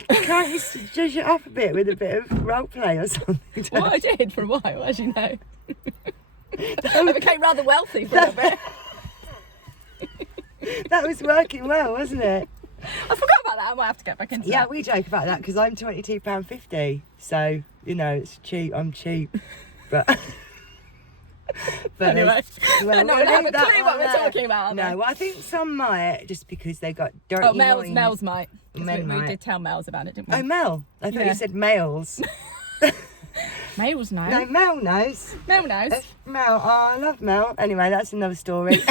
judge it up a bit with a bit of role play or something? Well, I did for a while, as you know. I became rather wealthy for a bit. That was working well, wasn't it? I forgot about that. I might have to get back into that. Yeah, we joke about that because I'm £22.50. So, you know, it's cheap. I'm cheap. But anyway, well, no one have a clue what we're talking about. No, well, I think some might just because they got dirty. Oh, males might. Men we might. did tell males about it, didn't we? Oh, Mel. I thought you said males. Males know. No, Mel knows. Mel knows. Mel. Oh, I love Mel. Anyway, that's another story.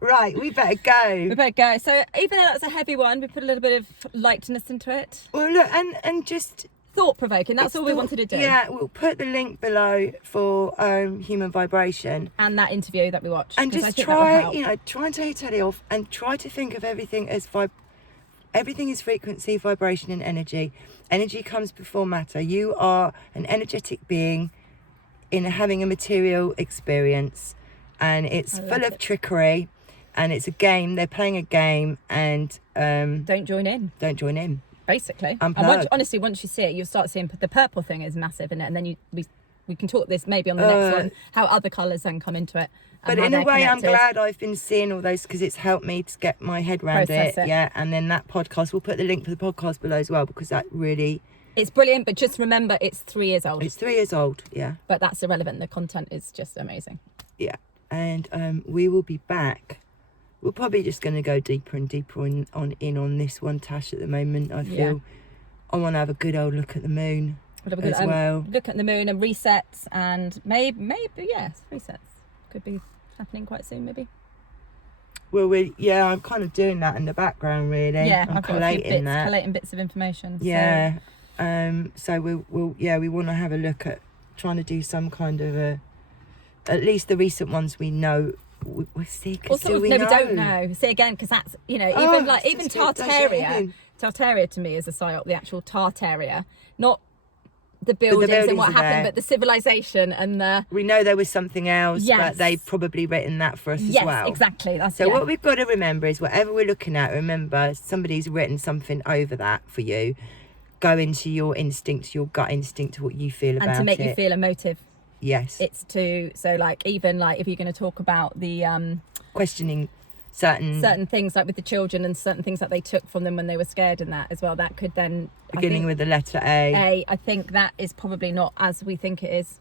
Right, we better go. We better go. So even though that's a heavy one, we put a little bit of lightness into it. Well, look, and just thought-provoking. That's all we wanted to do. Yeah, we'll put the link below for Human Vibration and that interview that we watched. And just try and take your telly off and try to think of everything as everything is frequency, vibration, and energy. Energy comes before matter. You are an energetic being in having a material experience, and it's full of trickery, and it's a game. They're playing a game, and don't join in. Don't join in. Basically, Unplug. And once you see it, you'll start seeing the purple thing is massive in it, and then we can talk this maybe on the next one, how other colours then come into it. But in a way, I'm glad I've been seeing all those because it's helped me to get my head around it. Yeah, and then that podcast, we'll put the link for the podcast below as well because that really... It's brilliant, but just remember, it's 3 years old. It's 3 years old, yeah. But that's irrelevant. The content is just amazing. Yeah, and we will be back. We're probably just going to go deeper and deeper on this one, Tash, at the moment. I feel I want to have a good old look at the moon as well. Look at the moon and resets, and maybe resets could be happening quite soon, maybe. Well, I'm kind of doing that in the background, really. Yeah, I'm I've got a few bits, that. collating bits of information. Yeah. So we want to have a look at trying to do some kind of at least the recent ones we know. We'll see. We don't know. See again, because that's even Tartaria. Tartaria to me is a psyop. The actual Tartaria, not the buildings and buildings what are happened, there. but the civilization and the... We know there was something else, Yes. but they've probably written that for us Yes, as well. exactly. That's, So what we've got to remember is whatever we're looking at, remember somebody's written something over that for you. Go into your instinct, your gut instinct, what you feel about it. And to make you feel emotive. Yes. It's to, so like, even like if you're going to talk about the... questioning certain things, like with the children, and certain things that they took from them when they were scared and that as well, that could then... beginning with the letter A. I think that is probably not as we think it is.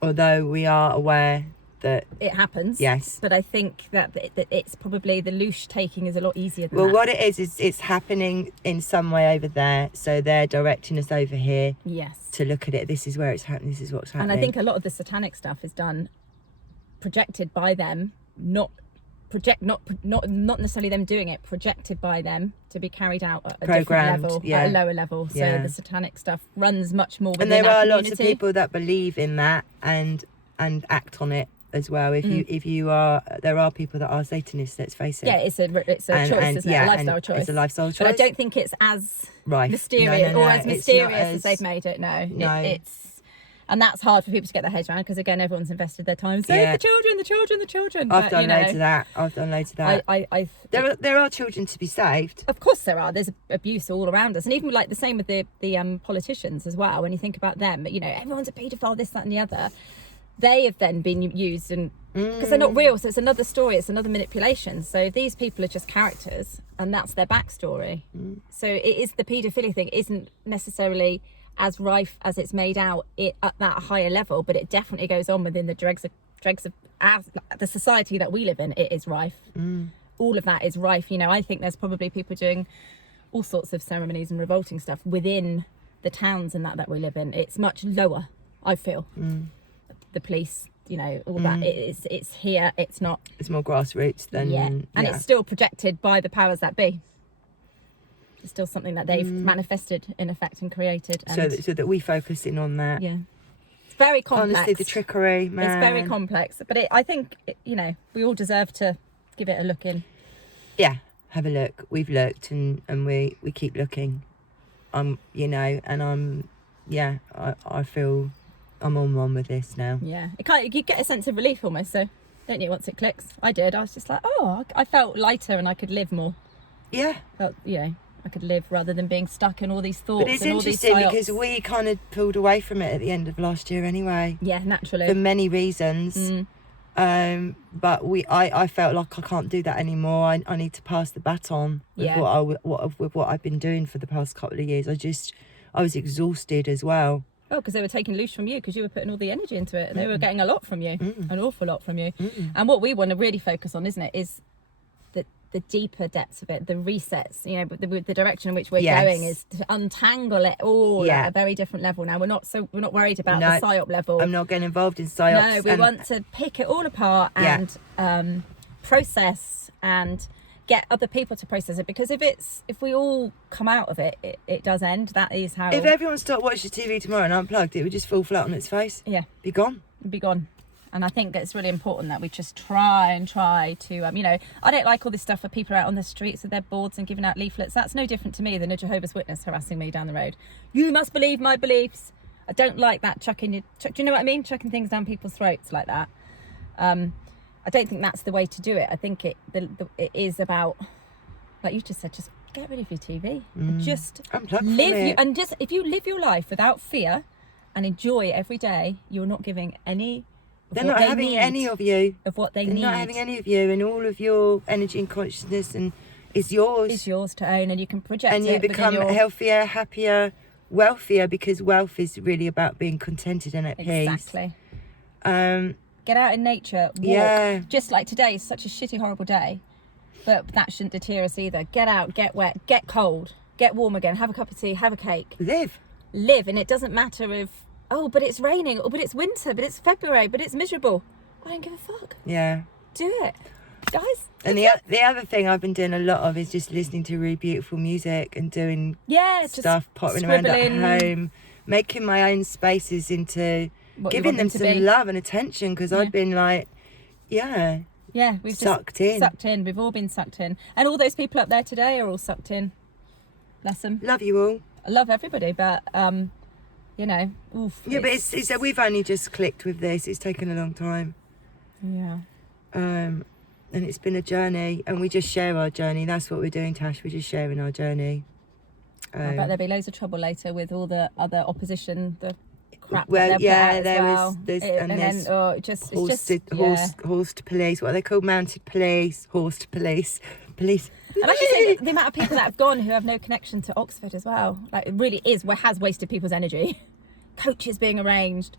Although we are aware that it happens. Yes. But I think that it's probably the loosh taking is a lot easier than well, that. what it is it's happening in some way over there. So they're directing us over here. Yes. To look at it. This is where it's happening. This is what's happening. And I think a lot of the satanic stuff is done projected by them, not necessarily them doing it, projected by them to be carried out at a different level, at a lower level. So the satanic stuff runs much more within and there are community. lots of people that believe in that and act on it as well. If you are, there are people that are Satanists, let's face it. Yeah, it's a choice, isn't it? A lifestyle choice. It's a lifestyle choice. But I don't think it's as mysterious or as mysterious as they've made it. No. It's and that's hard for people to get their heads around, because again, everyone's invested their time. Save the children. I've done loads of that. There are children to be saved. Of course there are. There's abuse all around us, and even like the same with the politicians as well. When you think about them, everyone's a paedophile, this, that, and the other. They have then been used, and because they're not real, so it's another story. It's another manipulation. So these people are just characters, and that's their backstory. So it is the paedophilia thing isn't necessarily as rife as it's made out at that higher level, but it definitely goes on within the dregs of the society that we live in. It is rife. All of that is rife. I think there's probably people doing all sorts of ceremonies and revolting stuff within the towns and that we live in. It's much lower, I feel. The police, all that. It's here. It's not. It's more grassroots than and it's still projected by the powers that be. It's still something that they've manifested in effect and created. And so that we focus in on that. Yeah, it's very complex. Honestly, the trickery, man. It's very complex, but I think we all deserve to give it a look in. Yeah, have a look. We've looked and we keep looking. I feel I'm on one with this now. Yeah, you get a sense of relief almost, so don't you, once it clicks? I did. I was just like, I felt lighter and I could live more. Yeah. I could live rather than being stuck in all these thoughts. But it's and all these interesting because we kind of pulled away from it at the end of last year anyway. Yeah, naturally. For many reasons. But I felt like I can't do that anymore. I need to pass the baton with what I've been doing for the past couple of years. I was exhausted as well. Oh, because they were taking loose from you, because you were putting all the energy into it. They were getting a lot from you, an awful lot from you. And what we want to really focus on, isn't it, is the deeper depths of it, the resets. The direction in which we're going is to untangle it all at a very different level. Now we're not worried about the psyop level. I'm not getting involved in psyops. No, we want to pick it all apart and process and get other people to process it, because if we all come out of it, it does end. That is how. If everyone stopped watching TV tomorrow and unplugged, it would just fall flat on its face. Yeah, be gone. And I think it's really important that we just try to I don't like all this stuff where people are out on the streets with their boards and giving out leaflets. That's no different to me than a Jehovah's Witness harassing me down the road. You must believe my beliefs. I don't like that do you know what I mean? Chucking things down people's throats like that. I don't think that's the way to do it. I think it is about, like you just said, just get rid of your TV. Just live and just if you live your life without fear and enjoy every day, you're not giving any. They're not having any of you. Of what they need. They're not having any of you, and all of your energy and consciousness is yours. It's yours to own, and you can project and you become healthier, happier, wealthier, because wealth is really about being contented and at peace. Exactly. Get out in nature, walk. Yeah. Just like today is such a shitty, horrible day, but that shouldn't deter us either. Get out, get wet, get cold, get warm again, have a cup of tea, have a cake. Live, and it doesn't matter if, but it's raining, but it's winter, but it's February, but it's miserable. I don't give a fuck. Yeah. Do it, guys. And the other thing I've been doing a lot of is just listening to really beautiful music and doing stuff, pottering around at home, making my own spaces into giving them some love and attention, because I've been like, we've sucked in. We've all been sucked in, and all those people up there today are all sucked in. Bless them. Love you all. I love everybody, but you know, oof, Yeah, but it's we've only just clicked with this. It's taken a long time. Yeah. And it's been a journey, and we just share our journey. That's what we're doing, Tash. We're just sharing our journey. I bet there'll be loads of trouble later with all the other opposition, the crap Well, that yeah, there horse to police. What are they called? Mounted police, horse to police. And I should say the amount of people that have gone who have no connection to Oxford as well. Like, it really has wasted people's energy. Coaches being arranged.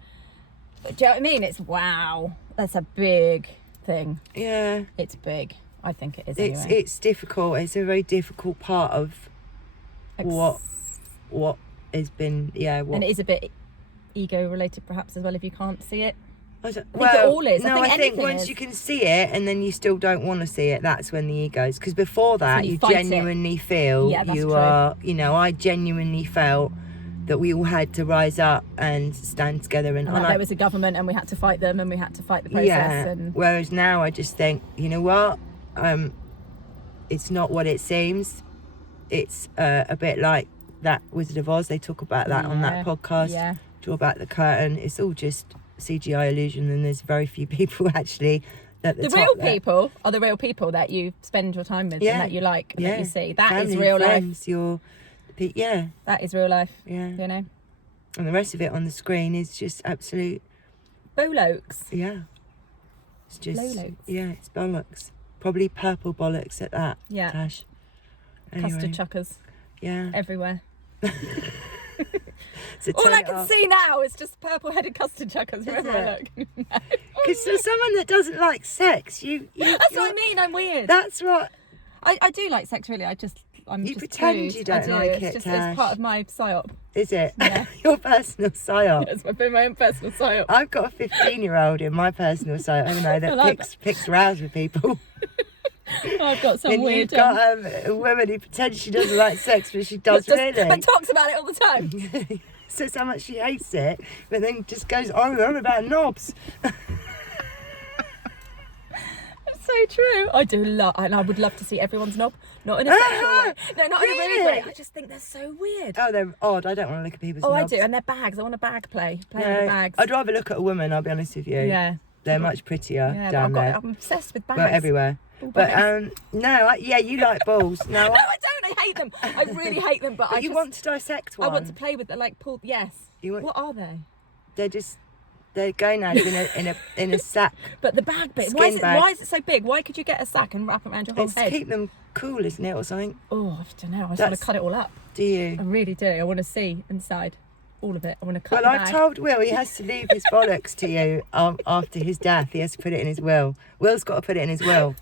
Do you know what I mean? It's wow. That's a big thing. Yeah. It's big. I think it is. It's difficult. It's a very difficult part of what has been. Yeah. And it is a bit ego related, perhaps, as well. If you can't see it. I think it all is. No, I think once you can see it and then you still don't want to see it, that's when the ego's. Because before that, you genuinely feel are. You know, I genuinely felt that we all had to rise up and stand together. And there was a government, and we had to fight them, and we had to fight the process. Yeah. And Whereas now, I just think, you know what? It's not what it seems. It's a bit like that Wizard of Oz. They talk about that on that podcast. Yeah. Draw back the curtain. It's all just CGI illusion, and there's very few people actually at the top real there. people are the real people that you spend your time with, and that you like, and that you see. That Family, is real friends, life. That is real life. Yeah. You know. And the rest of it on the screen is just absolute bollocks. Yeah. It's just Bollocks. Yeah, it's bollocks. Probably purple bollocks at that. Yeah. Tash. Anyway. Custard chuckers. Yeah. Everywhere. So all I can see now is just purple-headed custard chuckers wherever I look. Because for someone that doesn't like sex, that's what I mean. I'm weird. That's what I do like sex. Really, you pretend crude. you don't like it, Tash. It's part of my psyop. Is it? Yeah. Your personal psyop. It's my own personal psyop. I've got a 15-year-old in my personal psyop, haven't I? That picks rows with people. I've got some weird. You've got a woman who pretends she doesn't like sex, but she does really. And talks about it all the time. Says how much she hates it, but then just goes on about knobs. So true. I do love, and I would love to see everyone's knob. Not in a sexual way. No, not in a rude way. I just think they're so weird. Oh, they're odd. I don't want to look at people's knobs. I do, and their bags. I want a bag play. Play with the bags. I'd rather look at a woman, I'll be honest with you. Yeah. They're much prettier down there. I'm obsessed with bags. Well, everywhere. But you like balls. No, I don't. I hate them. I really hate them. But you want to dissect one. I want to play with them, like pull. Yes. What are they? They're gonads in a sack. But the bag bit. Why is it so big? Why could you get a sack and wrap it around your whole head? To keep them cool, isn't it, or something? Oh, I don't know. I just want to cut it all up. Do you? I really do. I want to see inside. All of it. I want to cut. Well, I've told Will he has to leave his bollocks to you after his death. He has to put it in his will. Will's got to put it in his will.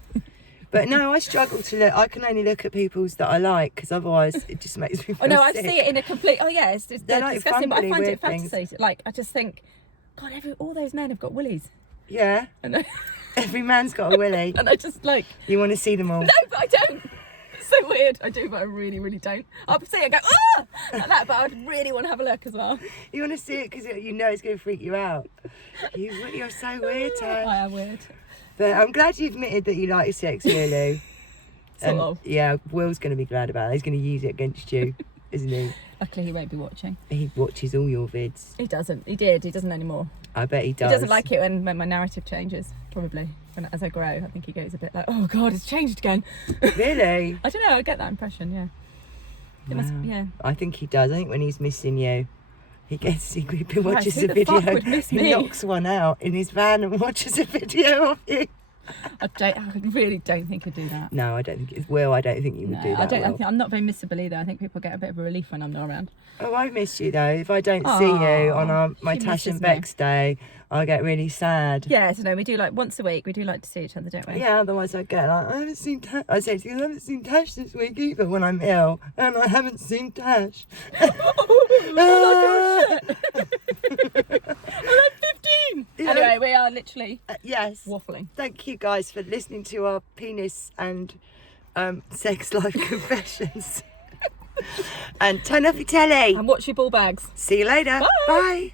But no, I struggle to look. I can only look at people's that I like, because otherwise it just makes me feel Oh no, I sick. see it in a complete. Oh yeah, it's They're like disgusting. But I find it things. fascinating. Like, I just think, God, all those men have got willies. Yeah. And every man's got a willy. And I just like. You want to see them all? No, but I don't. It's so weird. I do, but I really, really don't. I'll see it and go, ah, like that. But I would really want to have a look as well. You want to see it because you know it's going to freak you out. You're so weird, Tash. I am weird. But I'm glad you admitted that you like sex, really. Sort of. Yeah, Will's going to be glad about it. He's going to use it against you, isn't he? Luckily, he won't be watching. He watches all your vids. He doesn't. He did. He doesn't anymore. I bet he does. He doesn't like it when my narrative changes, probably. As I grow, I think he goes a bit like, oh God, it's changed again. Really? I don't know. I get that impression, yeah. It must, yeah. I think he does. I think when he's missing you, he watches who a the video. fuck would miss he me? knocks one out in his van and watches a video of you. I really don't think he'd do that. No, I don't think it's Will. I don't think you would do that. I'm not very missable either. I think people get a bit of a relief when I'm not around. Oh, I miss you though. If I don't see you on my Tash and Bex day, I get really sad. Yeah, so no, we do like once a week. We do like to see each other, don't we? Yeah, otherwise I get like, I haven't seen Tash. I say to you, I haven't seen Tash this week either when I'm ill, and I haven't seen Tash. Oh, shit. I'm like 15. Yeah. Anyway, we are literally yes. waffling. Thank you guys for listening to our penis and sex life confessions. And turn off your telly. And watch your ball bags. See you later. Bye. Bye.